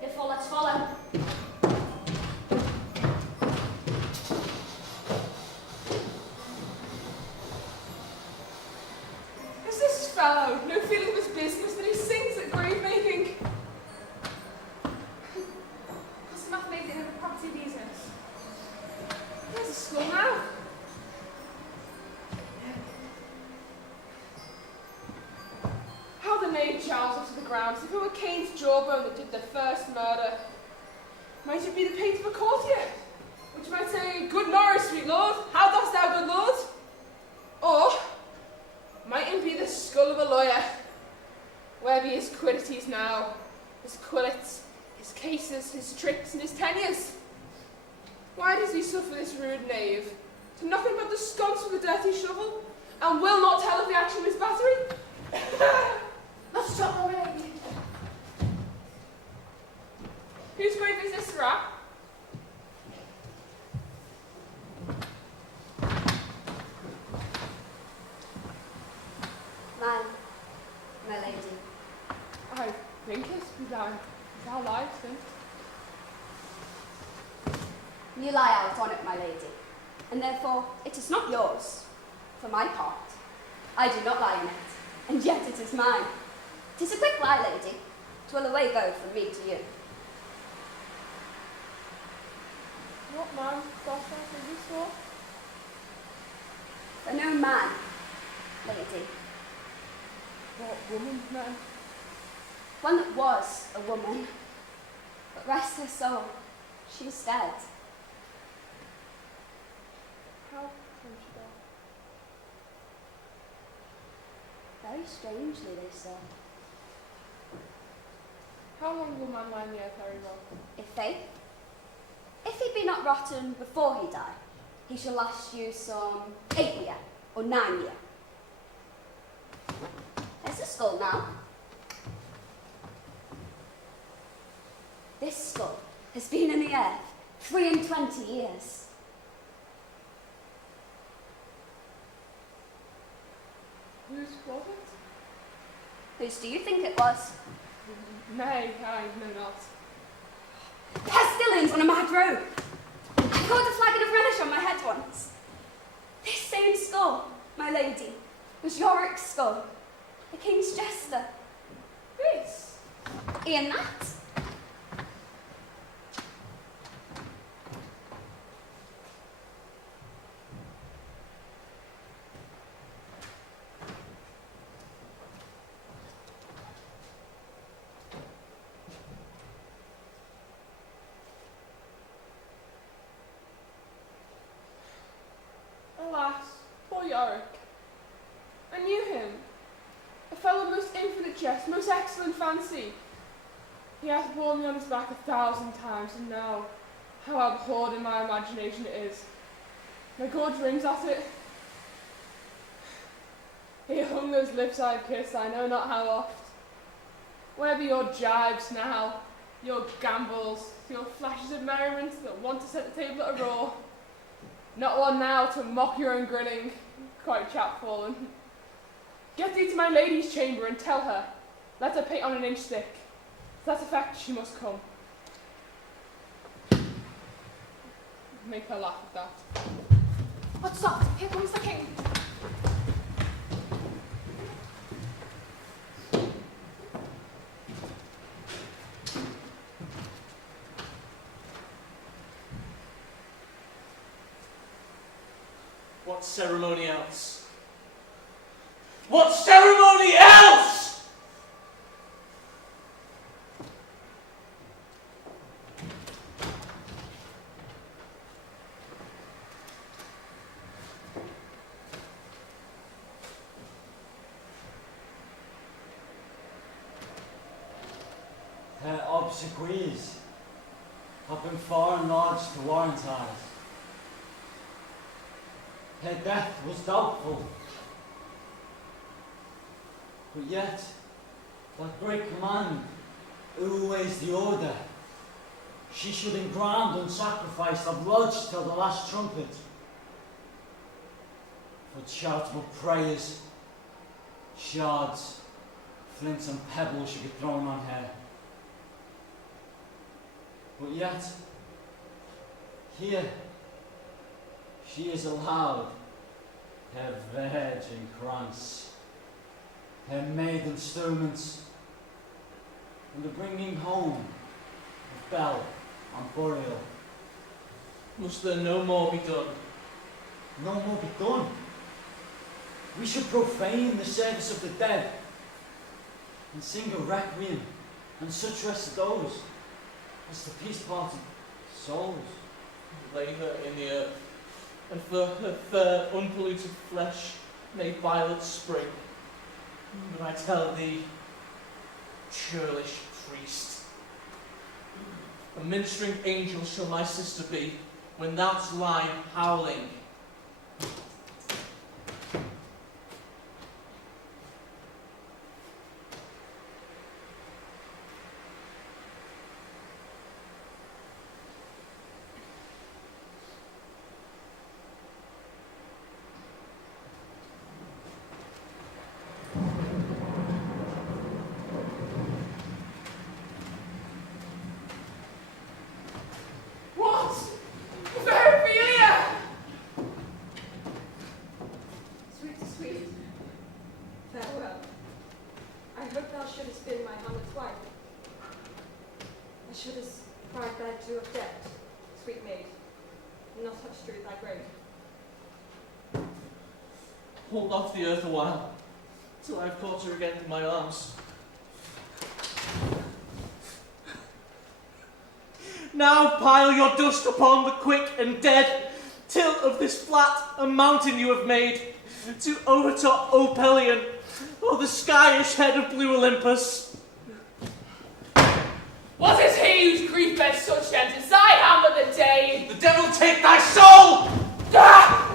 Therefore, let's follow. Is this fellow no feeling of his business that he sings at grave making? Custom hath made it in the property of these earths. There's a skull now. How the knave charms up to the ground as if it were Cain's jawbone that did the first murder. Might it be the pate of a courtier, which might say, "Good morrow, sweet lord, how dost thou, good lord?" Or might it be the skull of a lawyer? Where be his quiddities now, his quillets, his cases, his tricks, and his tenures? Why does he suffer this rude knave to nothing but the sconce with a dirty shovel, and will not tell of the action of his battery? Let's stop already. Whose grave is this, Rat? Mine, my lady. I thinkest be thou liest, then. You lie out on it, my lady, and therefore it is not yours. For my part, I do not lie in it, and yet it is mine. 'Tis a quick lie, lady. 'Twill away go from me to you. What man dost thou think this for? For no man, lady. What woman, man? One that was a woman, but rest her soul, she's dead. How came she die? Very strangely, they say. How long will man lie in the earth, Harry Rock? If he be not rotten before he die, he shall last you some 8 year or 9 year. There's a skull now. This skull has been in the earth 23 years. Whose was it? Whose do you think it was? Nay, I know not. Pestilence on a mad road. I caught a flagon of relish on my head once. This same skull, my lady, was Yorick's skull, the king's jester. This? Ian that? Alas, poor Yorick. I knew him. A fellow most infinite jest, most excellent fancy. He hath borne me on his back 1,000 times, and now, how abhorred in my imagination it is. My gorge rings at it. He hung those lips I have kissed, I know not how oft. Where be your jibes now, your gambols, your flashes of merriment that want to set the table at a roar? Not one now to mock your own grinning, quite chapfallen. Get thee to my lady's chamber and tell her, let her pate on an inch thick. To that effect she must come. Make her laugh at that. What's that? Here comes the king. What ceremony else? What ceremony else? obsequies have been far enlarged to Warren's eyes. Her death was doubtful, but yet that great command, who weighs the order, she should in ground and sacrifice have lodged till the last trumpet. For charitable prayers, shards, flints and pebbles should be thrown on her. But yet, here, she is allowed her virgin krantz, her maiden instruments, and the bringing home of bell and burial. Must there no more be done? No more be done. We should profane the service of the dead and sing a requiem and such rest of those as the peace-parted souls. Lay her in the earth, and for her fair, unpolluted flesh may violets spring. But I tell thee, churlish priest, a ministering angel shall my sister be when thou'st lie howling. Hold off the earth a while, till I have caught her again in my arms. Now pile your dust upon the quick and dead, till of this flat a mountain you have made, to overtop Opelion, or the skyish head of blue Olympus. What is he whose grief bears such ends as I, Hamlet the Dane? The devil take thy soul! Ah!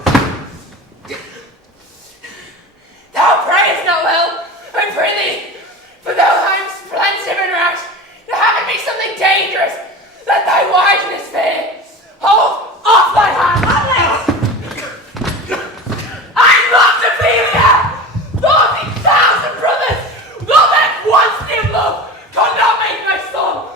Thou prayest no ill, I pray thee, for thou times plenty and rash, to have in me something dangerous, let thy wiseness fear. Hold off thy hand, Hamlet! I love Ophelia! 40,000 brothers, not that once dear love, could not make my son.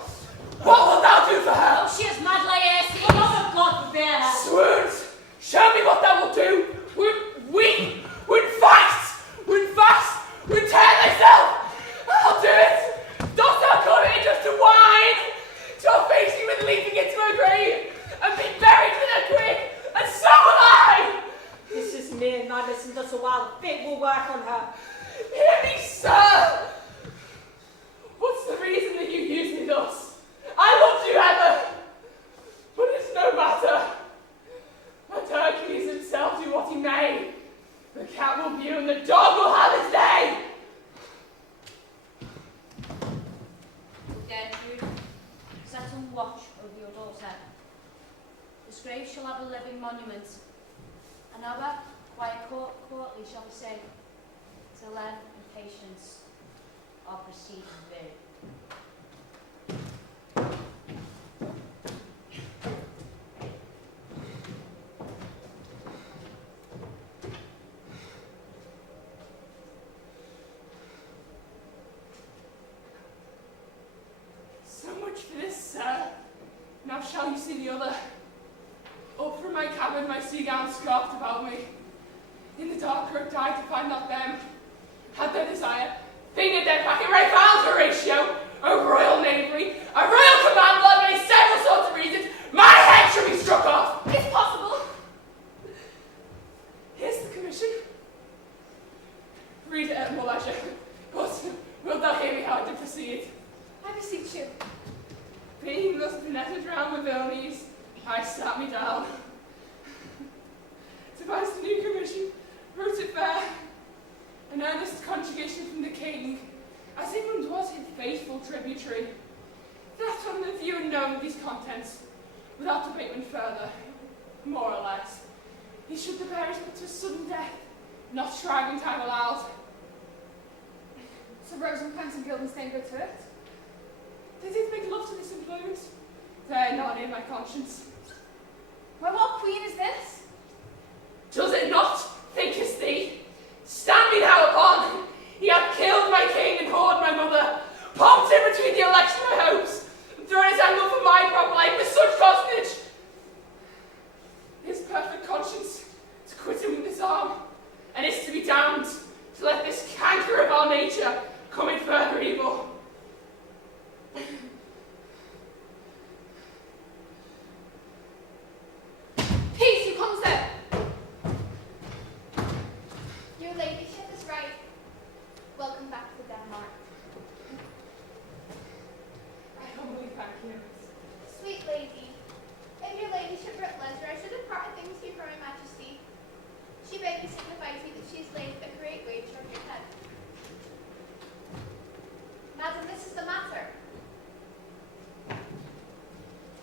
What wilt thou do for her? Oh, she is mad Laertes, oh God forbid her. Swoons, show me what thou wilt do. Weep, would fast, would tear thyself. I'll do it. Dost thou call it just to whine? Shall face you with leaping into her grave, and be buried with her quick, and so will I. This is mere madness, and thus a while fate will work on her. Hear me, sir. What's the reason that you use me thus? I loved you ever, but it's no matter. Let Hercules himself do what he may. The cat will mew and the dog will have his day. Gertrude, set on watch over your daughter. This grave shall have a living monument. Another quiet courtly shall we say, till then in patience our proceeding be. For this, sir. Now shall you see the other? Up from my cabin, my sea gown scarfed about me. In the dark earth died to find not them. Had their desire, fingered their packet, right found Horatio, a royal knavery, a royal command, blood made several sorts of reasons. My head should be struck off. It's possible. Here's the commission. Read it at more leisure. But wilt thou hear me how to proceed? I beseech you. Being thus netted round with villainies, I sat me down. Devised a new commission, wrote it fair, an earnest conjugation from the king, as England was his faithful tributary. The known these contents, without debate any further, more or less, he should the bearers put to sudden death, not striving time allowed. So Rosencrantz and Guildenstern go to it? They did make love to this employment. They're not in my conscience. Well, what queen is this? Does it not, thinkest thee? Stand me now upon! He hath killed my king and whored my mother, popped him between the election of my hopes, and thrown his anger for my proper life with such hostage. His perfect conscience to quit him with his arm, and is to be damned to let this canker of our nature come in further evil. Peace, who comes there? Your ladyship is right. Welcome back to Denmark. I humbly thank you. Sweet lady, if your ladyship were at leisure, I should impart things to you from her majesty. She begged me to signify to you that she has laid a great wager on your head. Madam, this is the matter.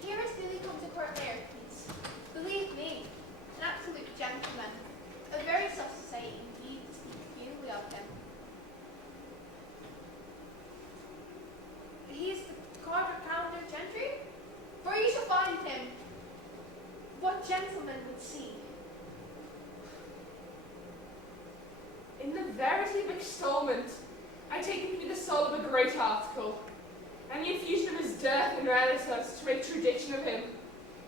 Here has Billy come to court Laertes. Believe me, an absolute gentleman. A very soft society indeed to speak freely of him. He is the calendar gentry? For you shall find him. What gentleman would see? In the verity of extolment, I take him to be the soul of a great article, and the infusion of his dearth and renaissance to make tradition of him.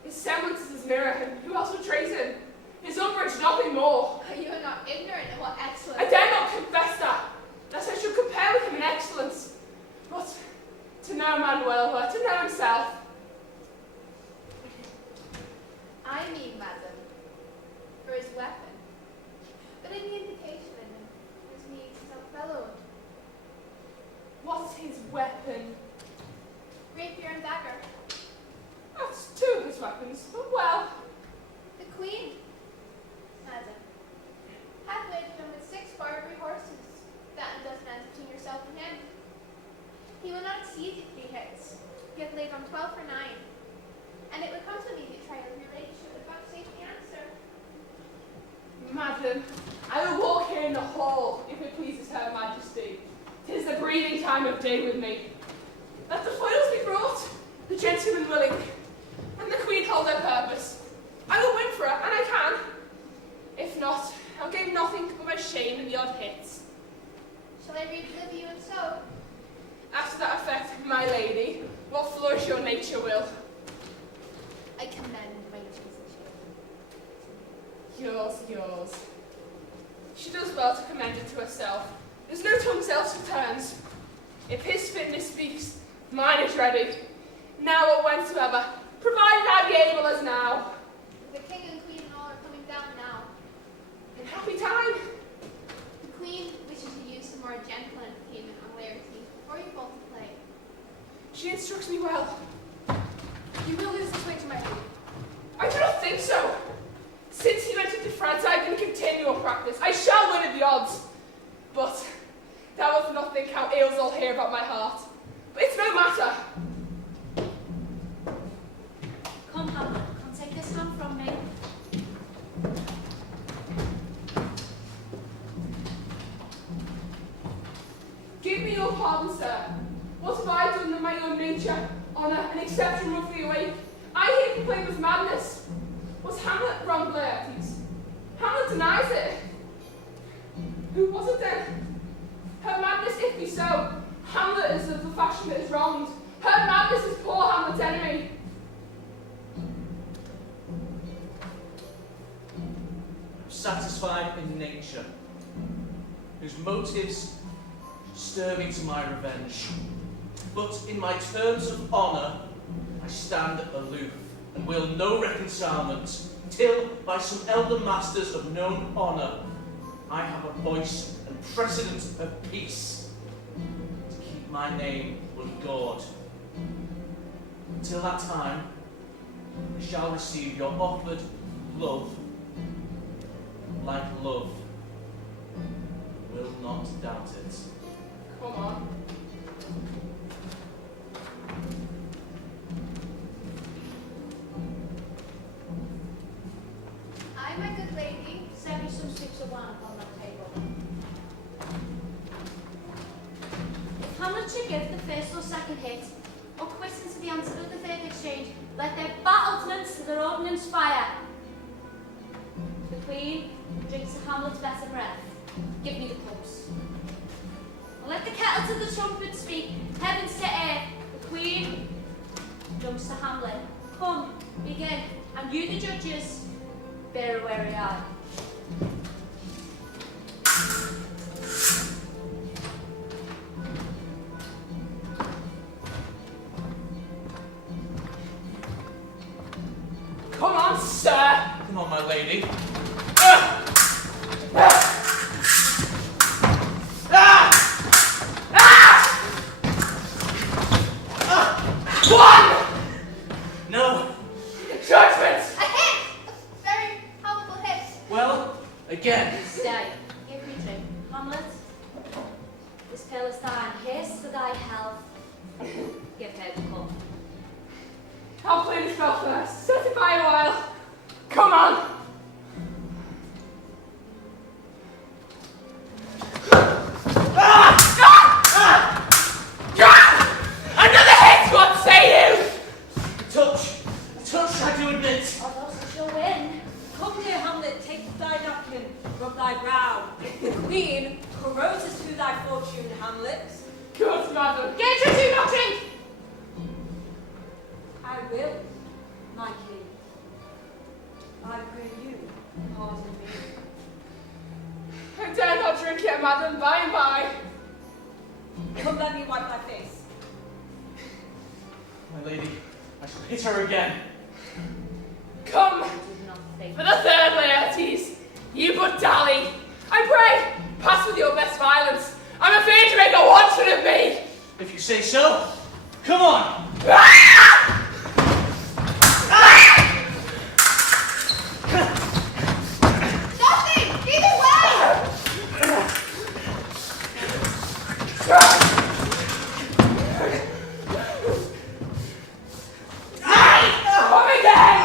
His semblance is his mirror, and who else betrays him? His umbrage, nothing more. You are not ignorant of what excellence. I dare not confess that, lest I should compare with him in excellence. But to know a man well were to know himself. I mean, madam, for his weapon. But in the indication in him, his needs self-mellowed. What's his weapon? Rapier and dagger. That's two of his weapons, but well. The queen, madam, had wagered him with 6 Barbary horses, that and dozen ends between yourself and him. He will not exceed 3 hits. He hath laid on 12 for 9. And it would come to immediate trial if your ladyship would vouchsafe the answer. Madam, I will walk here in the hall, if it pleases her majesty. 'Tis the breathing time of day with me. Let the foils be brought, the gentleman willing, and the queen hold her purpose. I will win for her, and I can. If not, I'll gain nothing but my shame and the odd hits. Shall I read the you and so? After that effect, my lady, what flourish your nature will. I commend my citizenship. Yours. She does well to commend it to herself. There's no tongue else who turns. If his fitness speaks, mine is ready. Now or whensoever, provided I be able as now. The king and queen and all are coming down now. In happy time. The queen wishes to use some more gentle entertainment on Laertes before you fall to play. She instructs me well. You will lose this wager, my lady. I do not think so. Since he went into France, I have been in continual practice. I shall win at the odds. But thou wilt not think how ills I'll hear about my heart. But it's no matter. Come, Hamlet, come take this hand from me. Give me your pardon, sir. What have I done that my own nature, honour, and exception roughly awake? I here complain with madness. Was Hamlet wronged Laertes? Hamlet denies it. Who was it then? Her madness, if be so. Hamlet is of the fashion that is wronged. Her madness is poor Hamlet's enemy. I'm satisfied in nature, whose motives stir me to my revenge. But in my terms of honour, I stand aloof, and will no reconcilement, till by some elder masters of known honour, I have a voice and precedent of peace, to keep my name ungored. Till that time, I shall receive your offered love, like love, will not doubt it. Come on. some strips of wine upon that table. If Hamlet should give the first or second hit, or question to the answer of the third exchange, let their battlements to their ordnance fire. The Queen drinks to Hamlet's better breath. Give me the cups. And let the kettle to the trumpet speak, heavens to earth. The Queen jumps to Hamlet. Come, begin, and you the judges, bear a wary eye. Come on, sir! Come on, my lady. One! No. Judgment! A hit! A very powerful hit. Well, again. Stay. Give me drink. Hamlet, this pill is thine. Here's for thy health. Give her the cup. I'll play this spell first. Set it by a while. Come on! Another hit! What say you? A touch, I do admit. Or else she'll win. Come here, Hamlet, take thy napkin, rub thy brow. The Queen corroses to thy fortune, Hamlet. Good, madam. Get your two, not drink! I will, my king. I pray you, pardon me. I dare not drink yet, madam. By and by. Come, let me wipe thy face. My lady, I shall hit her again. Come! For the third, Laertes, you but dally. I pray, pass with your best violence. I'm afraid to make a wanton of me. If you say so, come on. Nothing! Either way! Come again!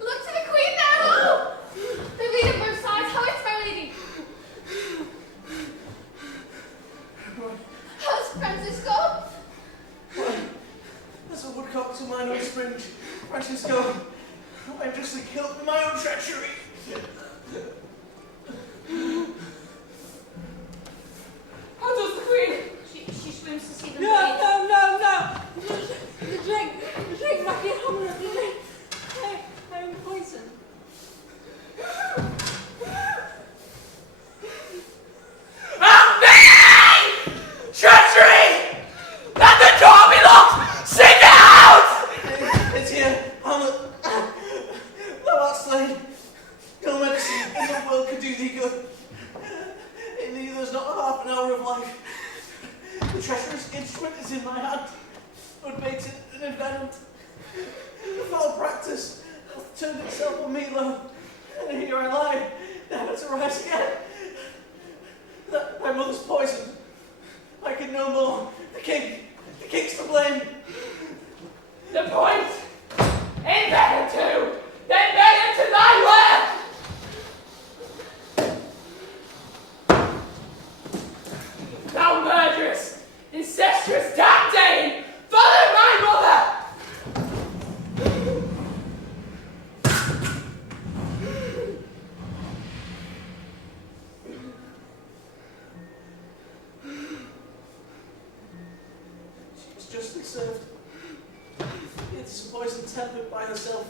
Look to the Queen there! Oh! They lead on both sides. How is my lady? How's Francisco? There's a woodcock to mine own spring. Francisco, I'm justly killed for my own treachery. How does the Queen? She swims to see the No, Queen. no. Drink, my dear Hamlet, drink. I'm poisoned. Treachery! Let the door be locked! Sing it out! It's here, Hamlet. Thou art slain. No medicine in the world could do thee good. In thee there's not half an hour of life. The treacherous instrument is in my hand, unmated and envenomed. The foul practice hath turned itself on me alone, and here I lie, never to rise again. My mother's poisoned. I can no more. The king's to blame. The point! In better too! Then better to thy work! Thou murderous, incestuous damned Dane! Follow my mother! She was justly served. It's poison tempered by herself.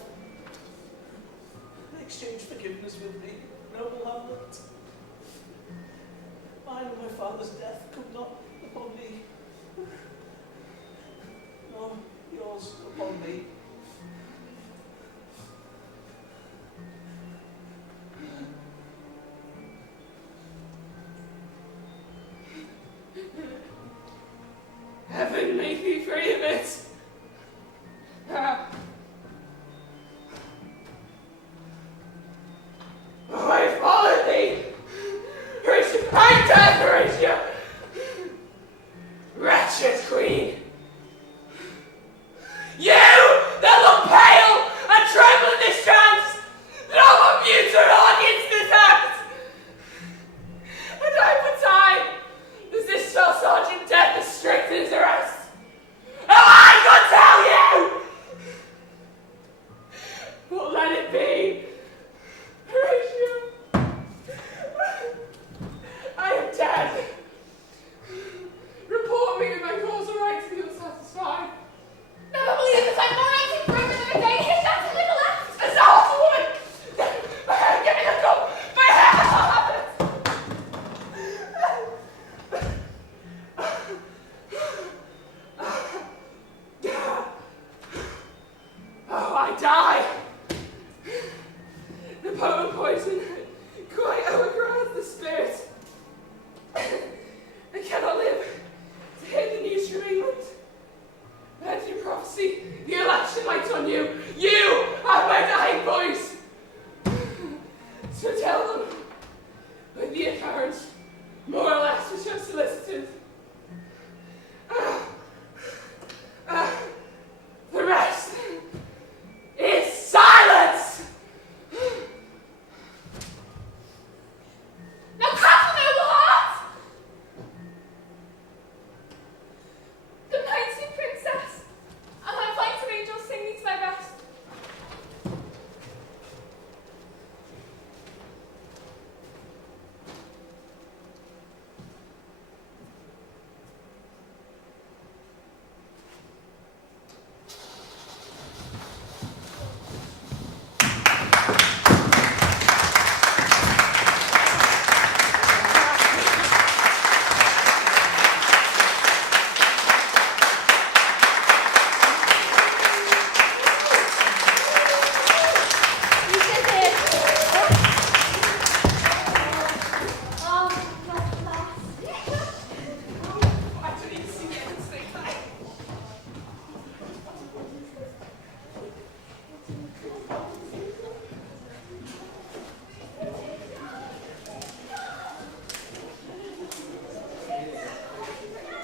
Exchange forgiveness with me, noble Hamlet. Mine and my father's death come not upon me, nor yours upon me. Heaven make thee free of it!